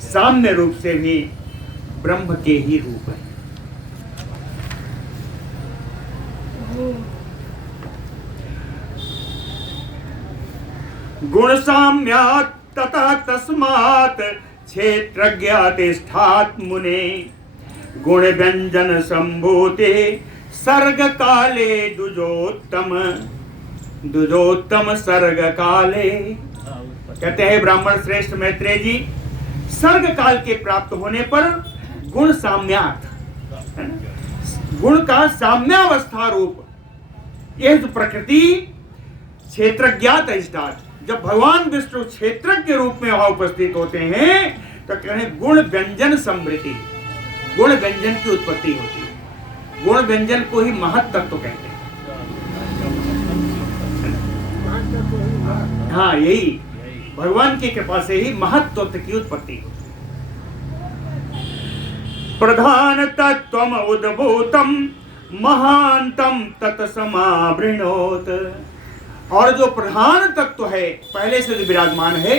साम्य रूप से भी ब्रह्म के ही रूप है। गुण साम्यात् ततः तस्मात् क्षेत्रज्ञातिष्ठात् मुने गुण व्यंजन संभूते सर्ग काले दुजोत्तम सर्ग काले। कहते हैं ब्राह्मण श्रेष्ठ मैत्रेय जी, सर्ग काल के प्राप्त होने पर गुण साम्यार्थ, गुण का साम्यावस्था रूप यह जो प्रकृति क्षेत्रज्ञात अधिष्ठान, जब भगवान विष्णु क्षेत्रज्ञ के रूप में वहां उपस्थित होते हैं तो कहें गुण व्यंजन समृद्धि, गुण व्यंजन की उत्पत्ति होती है। गुण व्यंजन को ही महत् तत्व कहते हैं। हाँ, यही भगवान की कृपा से ही महत् तत्व की उत्पत्ति होती है। प्रधान तत्वम उद्भूतम महांतम तत्समावृणोत। और जो प्रधान तत्व है पहले से जो विराजमान है,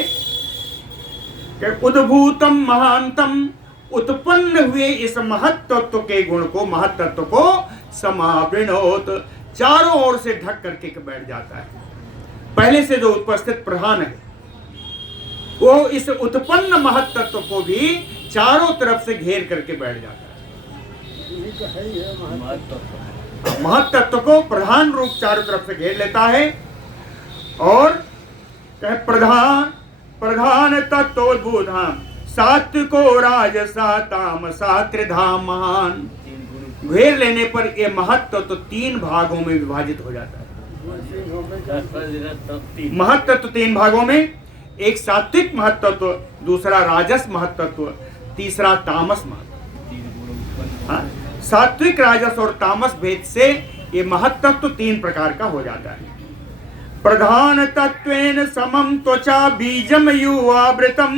उद्भूतम महांतम, उत्पन्न हुए इस महत् तत्व के गुण को, महत् तत्व को समावृणोत, चारों ओर से ढक करके बैठ जाता है। पहले से जो उपस्थित प्रधान है वो इस उत्पन्न महत् तत्व को भी चारों तरफ से घेर करके बैठ जाता है। महत् तत्व को प्रधान रूप चारों तरफ से घेर लेता है। और प्रधान तत्वोद्भूत सात्विको राजसा तामसा त्रिधामान। घेर लेने पर यह महत् तत्व 3 भागों में विभाजित हो जाता है। महत् तत्व 3 भागों में, एक सात्विक महत् तत्व, दूसरा राजस महत् तत्व, तीसरा तामस महत्। सात्विक, राजस और तामस भेद से ये महत् तत्व 3 प्रकार का हो जाता है। प्रधान तत्वेन समम त्वचा बीजम युवावृतम।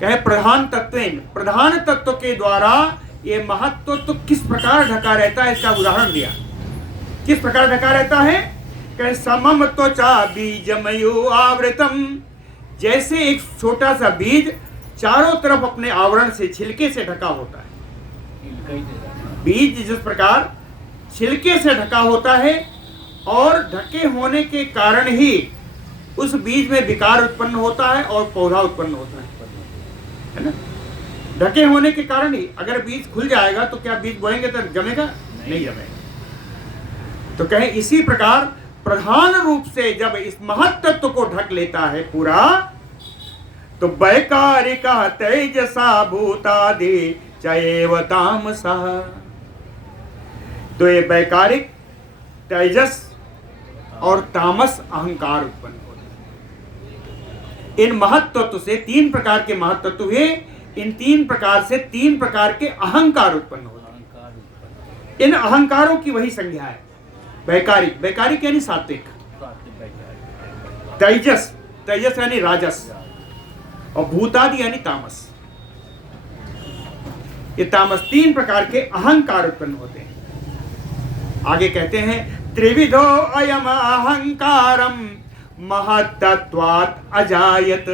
कहे प्रधान तत्वेन, प्रधान तत्व के द्वारा ये महत् तत्व किस प्रकार ढका रहता है, इसका उदाहरण दिया। किस प्रकार ढका रहता है? कहे समम त्वचा बीजम युवावृतम। जैसे एक छोटा सा बीज चारों तरफ अपने आवरण से, छिलके से ढका होता है। बीज जिस प्रकार छिलके से ढका होता है और ढके होने के कारण ही उस बीज में विकार उत्पन्न होता है और पौधा उत्पन्न होता है ना। ढके होने के कारण ही, अगर बीज खुल जाएगा तो क्या बीज बोएंगे तो जमेगा? नहीं जमेगा। तो कहे इसी प्रकार प्रधान रूप से जब इस महत् तत्व को ढक लेता है पूरा, तो वैकारिका तेजसा भूतादि चैव तामसा। तो ये वैकारिक, तेजस और तामस अहंकार उत्पन्न होते। इन महत् तत्व से 3 प्रकार के महत् तत्व हुए, इन 3 प्रकार से 3 प्रकार के अहंकार उत्पन्न होते। इन अहंकारों की वही संज्ञा है। वैकारिक, वैकारिक यानी सात्विक, तेजस, तेजस यानी राजस, और भूतादि यानी तामस। ये तामस 3 प्रकार के अहंकार उत्पन्न होते हैं। आगे कहते हैं त्रिविधो अयम अहंकारम महत्तत्वात् अजायत।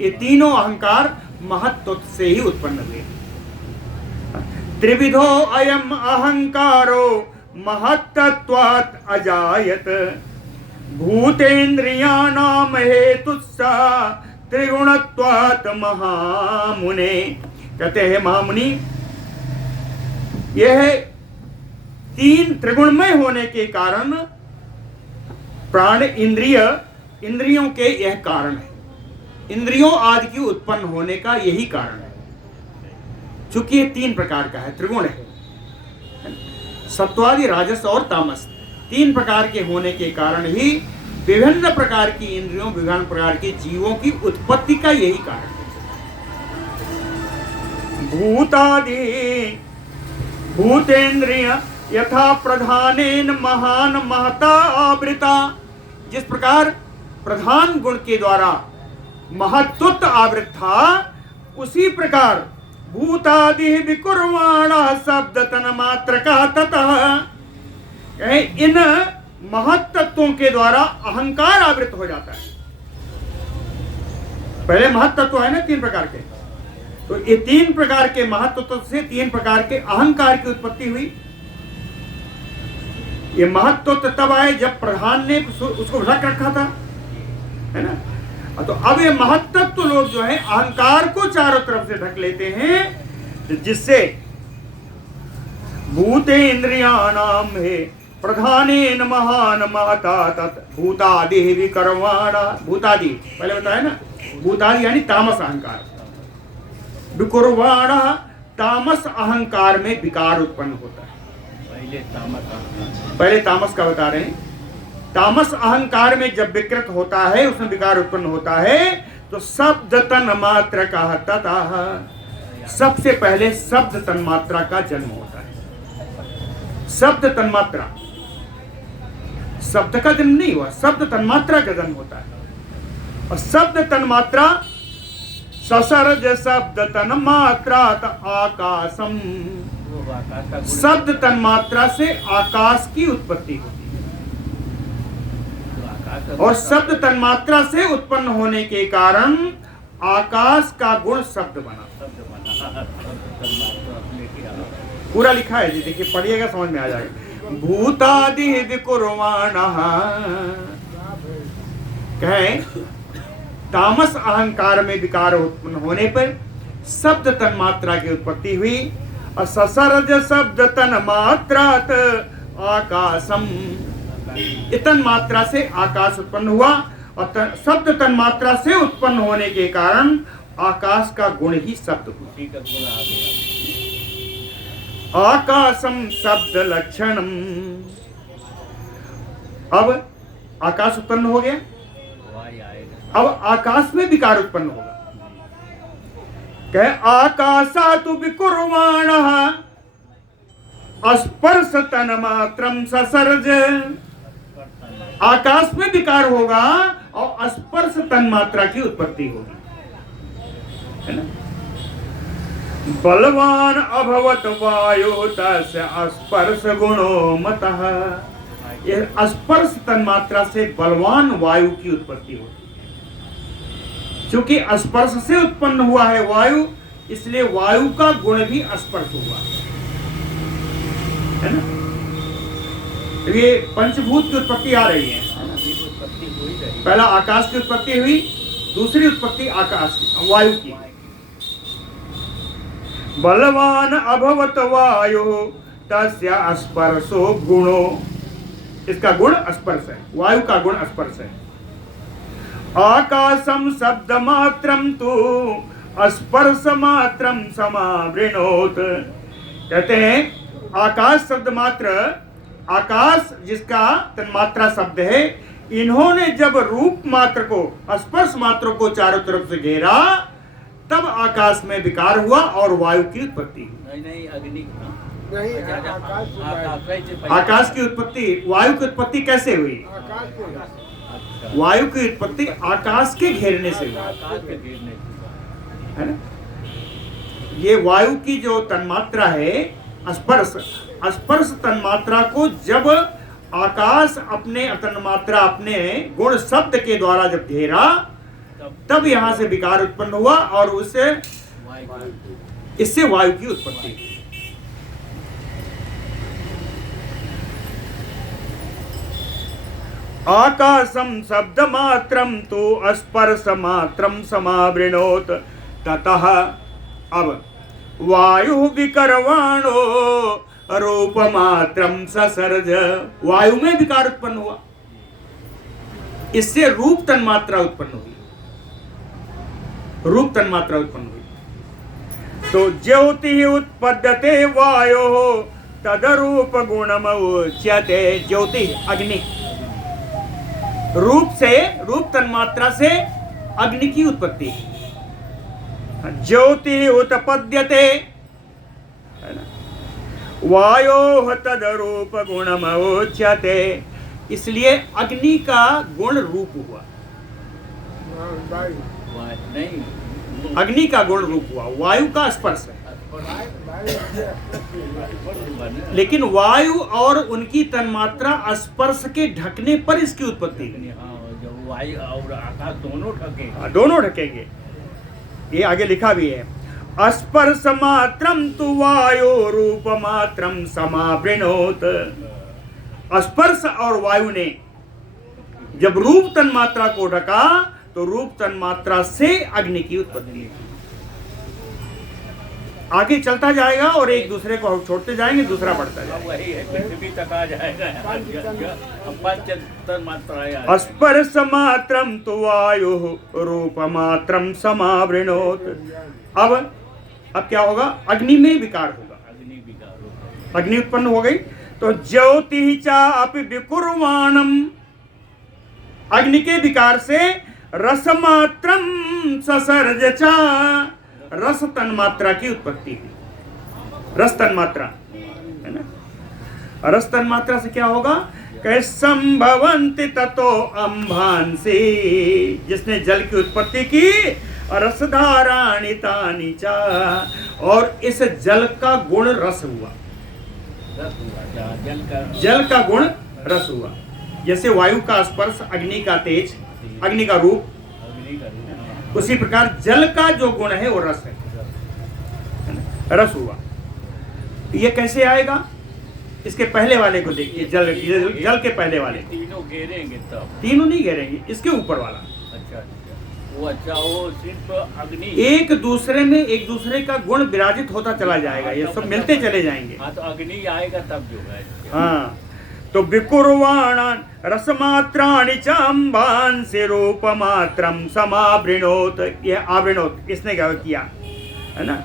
ये तीनों अहंकार महत्त्व से ही उत्पन्न हुए। त्रिविधो अयम अहंकारो महत्तत्वात् अजायत भूतेन्द्रियाणाम हेतुस्सा त्रिगुणत्वात् महामुने। कहते हैं महामुनि, यह 3 त्रिगुणमय होने के कारण प्राण इंद्रियों के यह कारण है। इंद्रियों आदि की उत्पन्न होने का यही कारण है। चूंकि ये 3 प्रकार का है, त्रिगुण है, सत्वादि, राजस और तामस, 3 प्रकार के होने के कारण ही विभिन्न प्रकार की इंद्रियों, विभिन्न प्रकार के जीवों की उत्पत्ति का यही कारण है। भूतादि भूतेन्द्रिय यथा प्रधानेन महान महता आवृता। जिस प्रकार प्रधान गुण के द्वारा महत्त्व आवृत था, उसी प्रकार भूतादि विकुर्वाणा शब्द तन मात्र का ततः इन महत्त्वों के द्वारा अहंकार आवृत हो जाता है। पहले महत्त्व है ना 3 प्रकार के, तो ये 3 प्रकार के महत्त्व से 3 प्रकार के अहंकार की उत्पत्ति हुई। ये महत्व तब आए जब प्रधान ने उसको ढक रखा था, है ना। तो अब ये महत्त्व लोग जो है अहंकार को चारों तरफ से ढक लेते हैं, जिससे भूतेन्द्रियाणाम है प्रधानेन महान महता तत् भूतादि विकर्माणा। भूतादि पहले बताया ना, भूतादि यानी तामस अहंकार। विकुर्वाणा तामस अहंकार में विकार उत्पन्न होता है। पहले तामस का बता रहे हैं। तामस अहंकार में जब विकृत होता है, उसमें विकार उत्पन्न होता है, तो शब्द तन मात्र का ततः, सबसे पहले शब्द तन्मात्रा का जन्म होता है। शब्द तन्मात्रा, शब्द का जन्म नहीं हुआ, शब्द तन्मात्रा का जन्म होता है। और शब्द तन्मात्रा ससर्ज शब्द तन्मात्रा आकाशम, शब्द तन्मात्रा से आकाश की उत्पत्ति होती है। और शब्द तन्मात्रा से उत्पन्न होने के कारण आकाश का गुण शब्द बना। पूरा लिखा है जी, देखिए पढ़िएगा समझ में आ जाएगा। भूतादि विकुर्वाणः, कहे तामस अहंकार में विकार उत्पन्न होने पर शब्द तन्मात्रा की उत्पत्ति हुई। और ससर्ज शब्द तन्मात्रात आकाशम, तन्मात्रा से आकाश उत्पन्न हुआ। और शब्द तन्मात्रा से उत्पन्न होने के कारण आकाश का गुण ही शब्द हुआ। आकाशम शब्द लक्षणम, अब आकाश उत्पन्न हो गया, अब आकाश में विकार उत्पन्न होगा। कहे आकाशातु विकुर्वाणः स्पर्श तन्मात्रम ससर्ज, आकाश में विकार होगा और स्पर्श तन्मात्रा की उत्पत्ति होगी, है ना। बलवान अभवत वायु तस्य स्पर्श गुणो मतः, ये स्पर्श तन्मात्रा से बलवान वायु की उत्पत्ति होती है। क्योंकि स्पर्श से उत्पन्न हुआ है वायु, इसलिए वायु का गुण भी स्पर्श हुआ है ना। ये पंचभूत की उत्पत्ति आ रही है। पहला आकाश की उत्पत्ति हुई, दूसरी उत्पत्ति आकाश वायु की। बलवान अभवत वायु तस्य स्पर्शो गुणो, इसका गुण स्पर्श है, वायु का गुण स्पर्श है। आकाशम शब्द मात्रम तो स्पर्श मात्रम समावृणोत, कहते हैं आकाश शब्द मात्र, आकाश जिसका तन्मात्रा शब्द है, इन्होंने जब रूप मात्र को, स्पर्श मात्र को चारों तरफ से घेरा, तब आकाश में विकार हुआ और वायु की उत्पत्ति हुई। नहीं अग्नि आकाश की उत्पत्ति, वायु की उत्पत्ति कैसे हुई? वायु की उत्पत्ति आकाश के घेरने से हुई, है ना। ये वायु की जो तन्मात्रा है स्पर्श, स्पर्श तन्मात्रा को जब आकाश अपने तन्मात्रा अपने गुण शब्द के द्वारा जब घेरा, तब यहां से विकार उत्पन्न हुआ और उससे इससे वायु की उत्पत्ति। आकाशम शब्द मात्रम तो स्पर्श मात्रम समावृणोत ततः, अब वायु विकर्वाणो रूप मात्रम ससर्ज, वायु में विकार उत्पन्न हुआ, इससे रूप तन्मात्रा उत्पन्न हुई, रूप तन्मात्रा उत्पन्न हुई। तो ज्योति उत्पद्यते वायो तदरूप गुणमुच्यते, ज्योति अग्नि, रूप से, रूप तन्मात्रा से अग्नि की उत्पत्ति। ज्योति उत्पद्यते वायो तदरूप गुणमुच्यते, इसलिए अग्नि का गुण रूप हुआ, अग्नि का गुण रूप हुआ, वायु का स्पर्श है। लेकिन वायु और उनकी तन्मात्रा स्पर्श के ढकने पर इसकी उत्पत्ति हुई। वायु और आकाश दोनों ढकेंगे, दोनों ढकेंगे। ये आगे लिखा भी है, स्पर्श मात्रम तु वायु रूप मात्रम समावृणोत, स्पर्श और वायु ने जब रूप तन्मात्रा को ढका, तो रूप तन्मात्रा से अग्नि की उत्पत्ति हुई। आगे चलता जाएगा और एक दूसरे को छोड़ते जाएंगे, दूसरा बढ़ता अब जाएगा। वही है, पृथ्वी तक आ जाएगा। अब पंच तन्मात्राएं आ स्पर्श मात्रम तु वायु रूप मात्रम समावृणोत। अब क्या होगा? अग्नि में विकार होगा, अग्नि विकार होगा। अग्नि उत्पन्न हो गई। तो ज्योति चापि विकुर्वाणम, अग्नि के विकार से रसमात्रम ससर्ज चा, रस तन्मात्रा की उत्पत्ति हुई। रस तन्मात्रा है ना। रस तन्मात्रा से क्या होगा? कह संभवंति ततो अंभांसी, जिसने जल की उत्पत्ति की, रसधाराणि तानि चा, और इस जल का गुण रस हुआ। रस हुआ, जल का गुण रस हुआ। जैसे वायु का स्पर्श, अग्नि का तेज, अग्नि का रूप, अग्नि का रूप। उसी प्रकार जल का जो गुण है वो रस है ना? रस हुआ। ये कैसे आएगा? इसके पहले वाले को देखिए, जल के पहले वाले। तीनों घेरेंगे तब। तीनों नहीं घेरेंगे, इसके ऊपर वाला। अच्छा, वो सिर्फ अग्नि, एक दूसरे में एक दूसरे का गुण विराजित होता चला जाएगा, ये सब मिलते चले जाएंगे। हाँ, तो अग्नि आएगा तब जो है। हाँ, तो विकुर्वाणान रसमात्राणि च अंभांसि रूपमात्रम समावृणोत। यह आवृणोत इसने क्या किया है ना।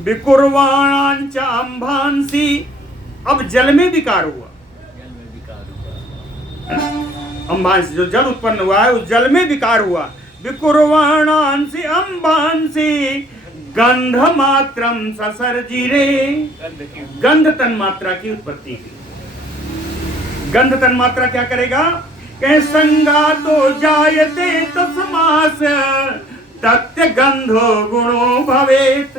विकुर्वाणान च अंभांसि, अब जल में विकार हुआ। जल में विकार हुआ। अंभांसि, जो जल उत्पन्न हुआ है उस जल में विकार हुआ। विकुर्वाणांसि अंभांसि गंध मात्रम ससर्जिरे, गंध तन्मात्रा की उत्पत्ति की। गंध तन्मात्रा क्या करेगा? कह संगातो जायते तस्मास तत्य गंधो गुणो भवेत।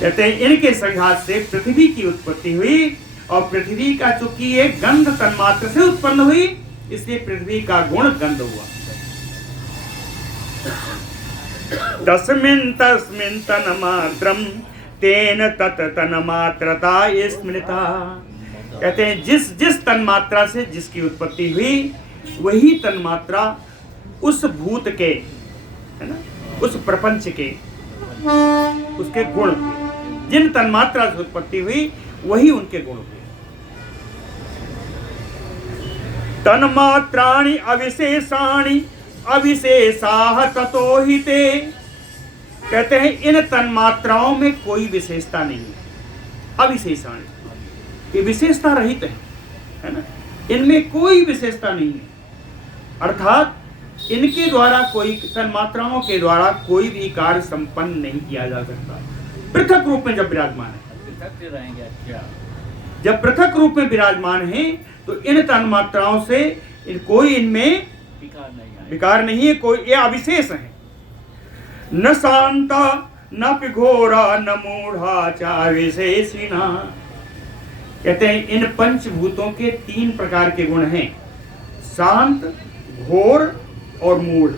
कहते हैं इनके संघात से पृथ्वी की उत्पत्ति हुई, और पृथ्वी का चूंकि ये गंध तन्मात्र से उत्पन्न हुई, इसलिए पृथ्वी का गुण गंध हुआ। तस्मिन् तस्मिन् तन्मात्रम तेन तत तन्मात्रता स्मृता। कहते हैं जिस जिस तन्मात्रा से जिसकी उत्पत्ति हुई, वही तन्मात्रा उस भूत के, है ना, उस प्रपंच के, उसके गुण हुए। जिन तन्मात्रा से उत्पत्ति हुई वही उनके गुण हुए। तन्मात्राणि अविशेषाणि अविशेषाः ततो हि ते। कहते हैं इन तन्मात्राओं में कोई विशेषता नहीं है। अविशेषाणि, ये विशेषता रहित है ना, इनमें कोई विशेषता नहीं है। अर्थात इनके द्वारा कोई, तन्मात्राओं के द्वारा कोई भी कार्य संपन्न नहीं किया जा सकता। पृथक रूप में जब विराजमान है, पृथक रहेंगे। अच्छा, जब पृथक रूप में विराजमान है तो इन तन्मात्राओं से कोई इनमें विकार नहीं है, कोई, ये अविशेष है। न शांता न पिघोरा न मूढ़ा चा विशेषिना। कहते हैं इन पंचभूतों के तीन प्रकार के गुण हैं, शांत, घोर और मूढ़।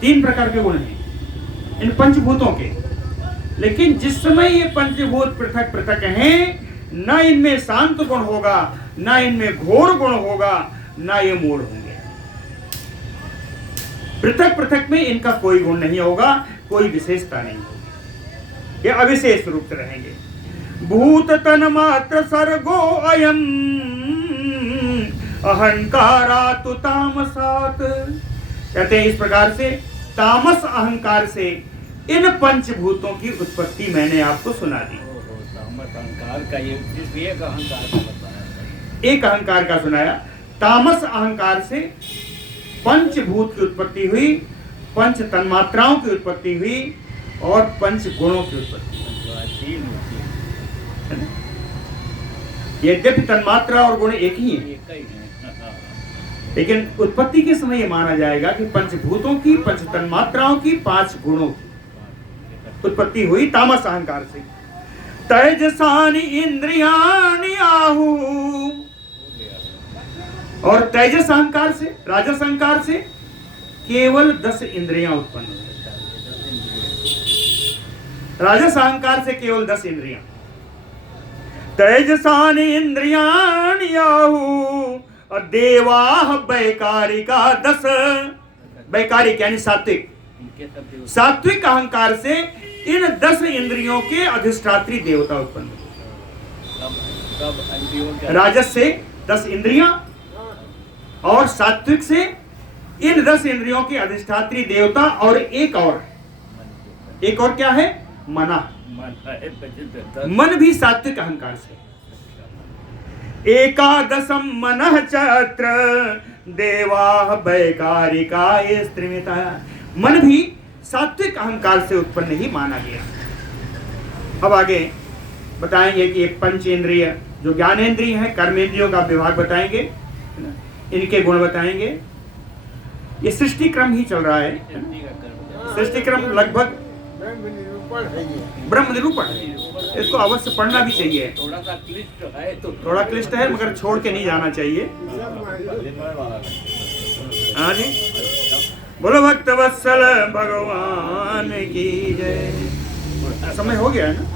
तीन प्रकार के गुण हैं इन पंचभूतों के। लेकिन जिस समय ये पंचभूत पृथक पृथक हैं, न इनमें शांत गुण होगा, न इनमें घोर गुण होगा, न ये मूढ़ होंगे। पृथक पृथक में इनका कोई गुण नहीं होगा, कोई विशेषता नहीं होगी, ये अविशेष रूप से रहेंगे। भूत तन मात्र सर्गो अयम अहंकारा तो तामसात। कहते हैं इस प्रकार से तामस अहंकार से इन पंचभूतों की उत्पत्ति मैंने आपको सुना दी। तामस अहंकार का ये एक अहंकार का बताया, एक अहंकार का सुनाया। तामस अहंकार से पंचभूत की उत्पत्ति हुई, पंच तन्मात्राओं की उत्पत्ति हुई, और पंच गुणों की उत्पत्ति हुई। यद्यपि तन्मात्रा और गुण एक ही है, लेकिन उत्पत्ति के समय यह माना जाएगा कि पंचभूतों की, पंच तन्मात्राओं की, पांच गुणों की उत्पत्ति हुई तामस अहंकार से। तेजसानि इंद्रियाणि आहु, और तेजस अहंकार से, राजस अहंकार से केवल 10 इंद्रियां उत्पन्न हुई। राजस अहंकार से केवल 10 इंद्रियां। तेजसानि इंद्रियाणि आहु देवाः वैकारिका 10, वैकारिक यानी सात्विक। इनके सब देवता सात्विक अहंकार से इन 10 इंद्रियों के अधिष्ठात्री देवता उत्पन्न हुए। सब इंद्रियों के राजस से 10 इंद्रियां और सात्विक से इन 10 इंद्रियों के अधिष्ठात्री देवता और एक और क्या है? मना। मन है प्रसिद्ध मन भी सात्विक अहंकार से। एकादशम मनः चत्र देवा वैकारिका स्त्रिमिता। मन भी सात्विक अहंकार से उत्पन्न ही माना गया। अब आगे बताएंगे कि एक पंचेंद्रिय जो ज्ञानेंद्रिय है, कर्मेंद्रियों का विभाग बताएंगे, इनके गुण बताएंगे। ये सृष्टि क्रम ही चल रहा है। शक्ति का कर्म सृष्टि क्रम लगभग ब्रह्म निरूपण है। इसको अवश्य पढ़ना भी चाहिए। थोड़ा सा क्लिष्ट है तो थोड़ा क्लिष्ट है मगर छोड़ के नहीं जाना चाहिए। हाँ जी, बोलो भक्त वत्सल भगवान की जय। समय हो गया है ना।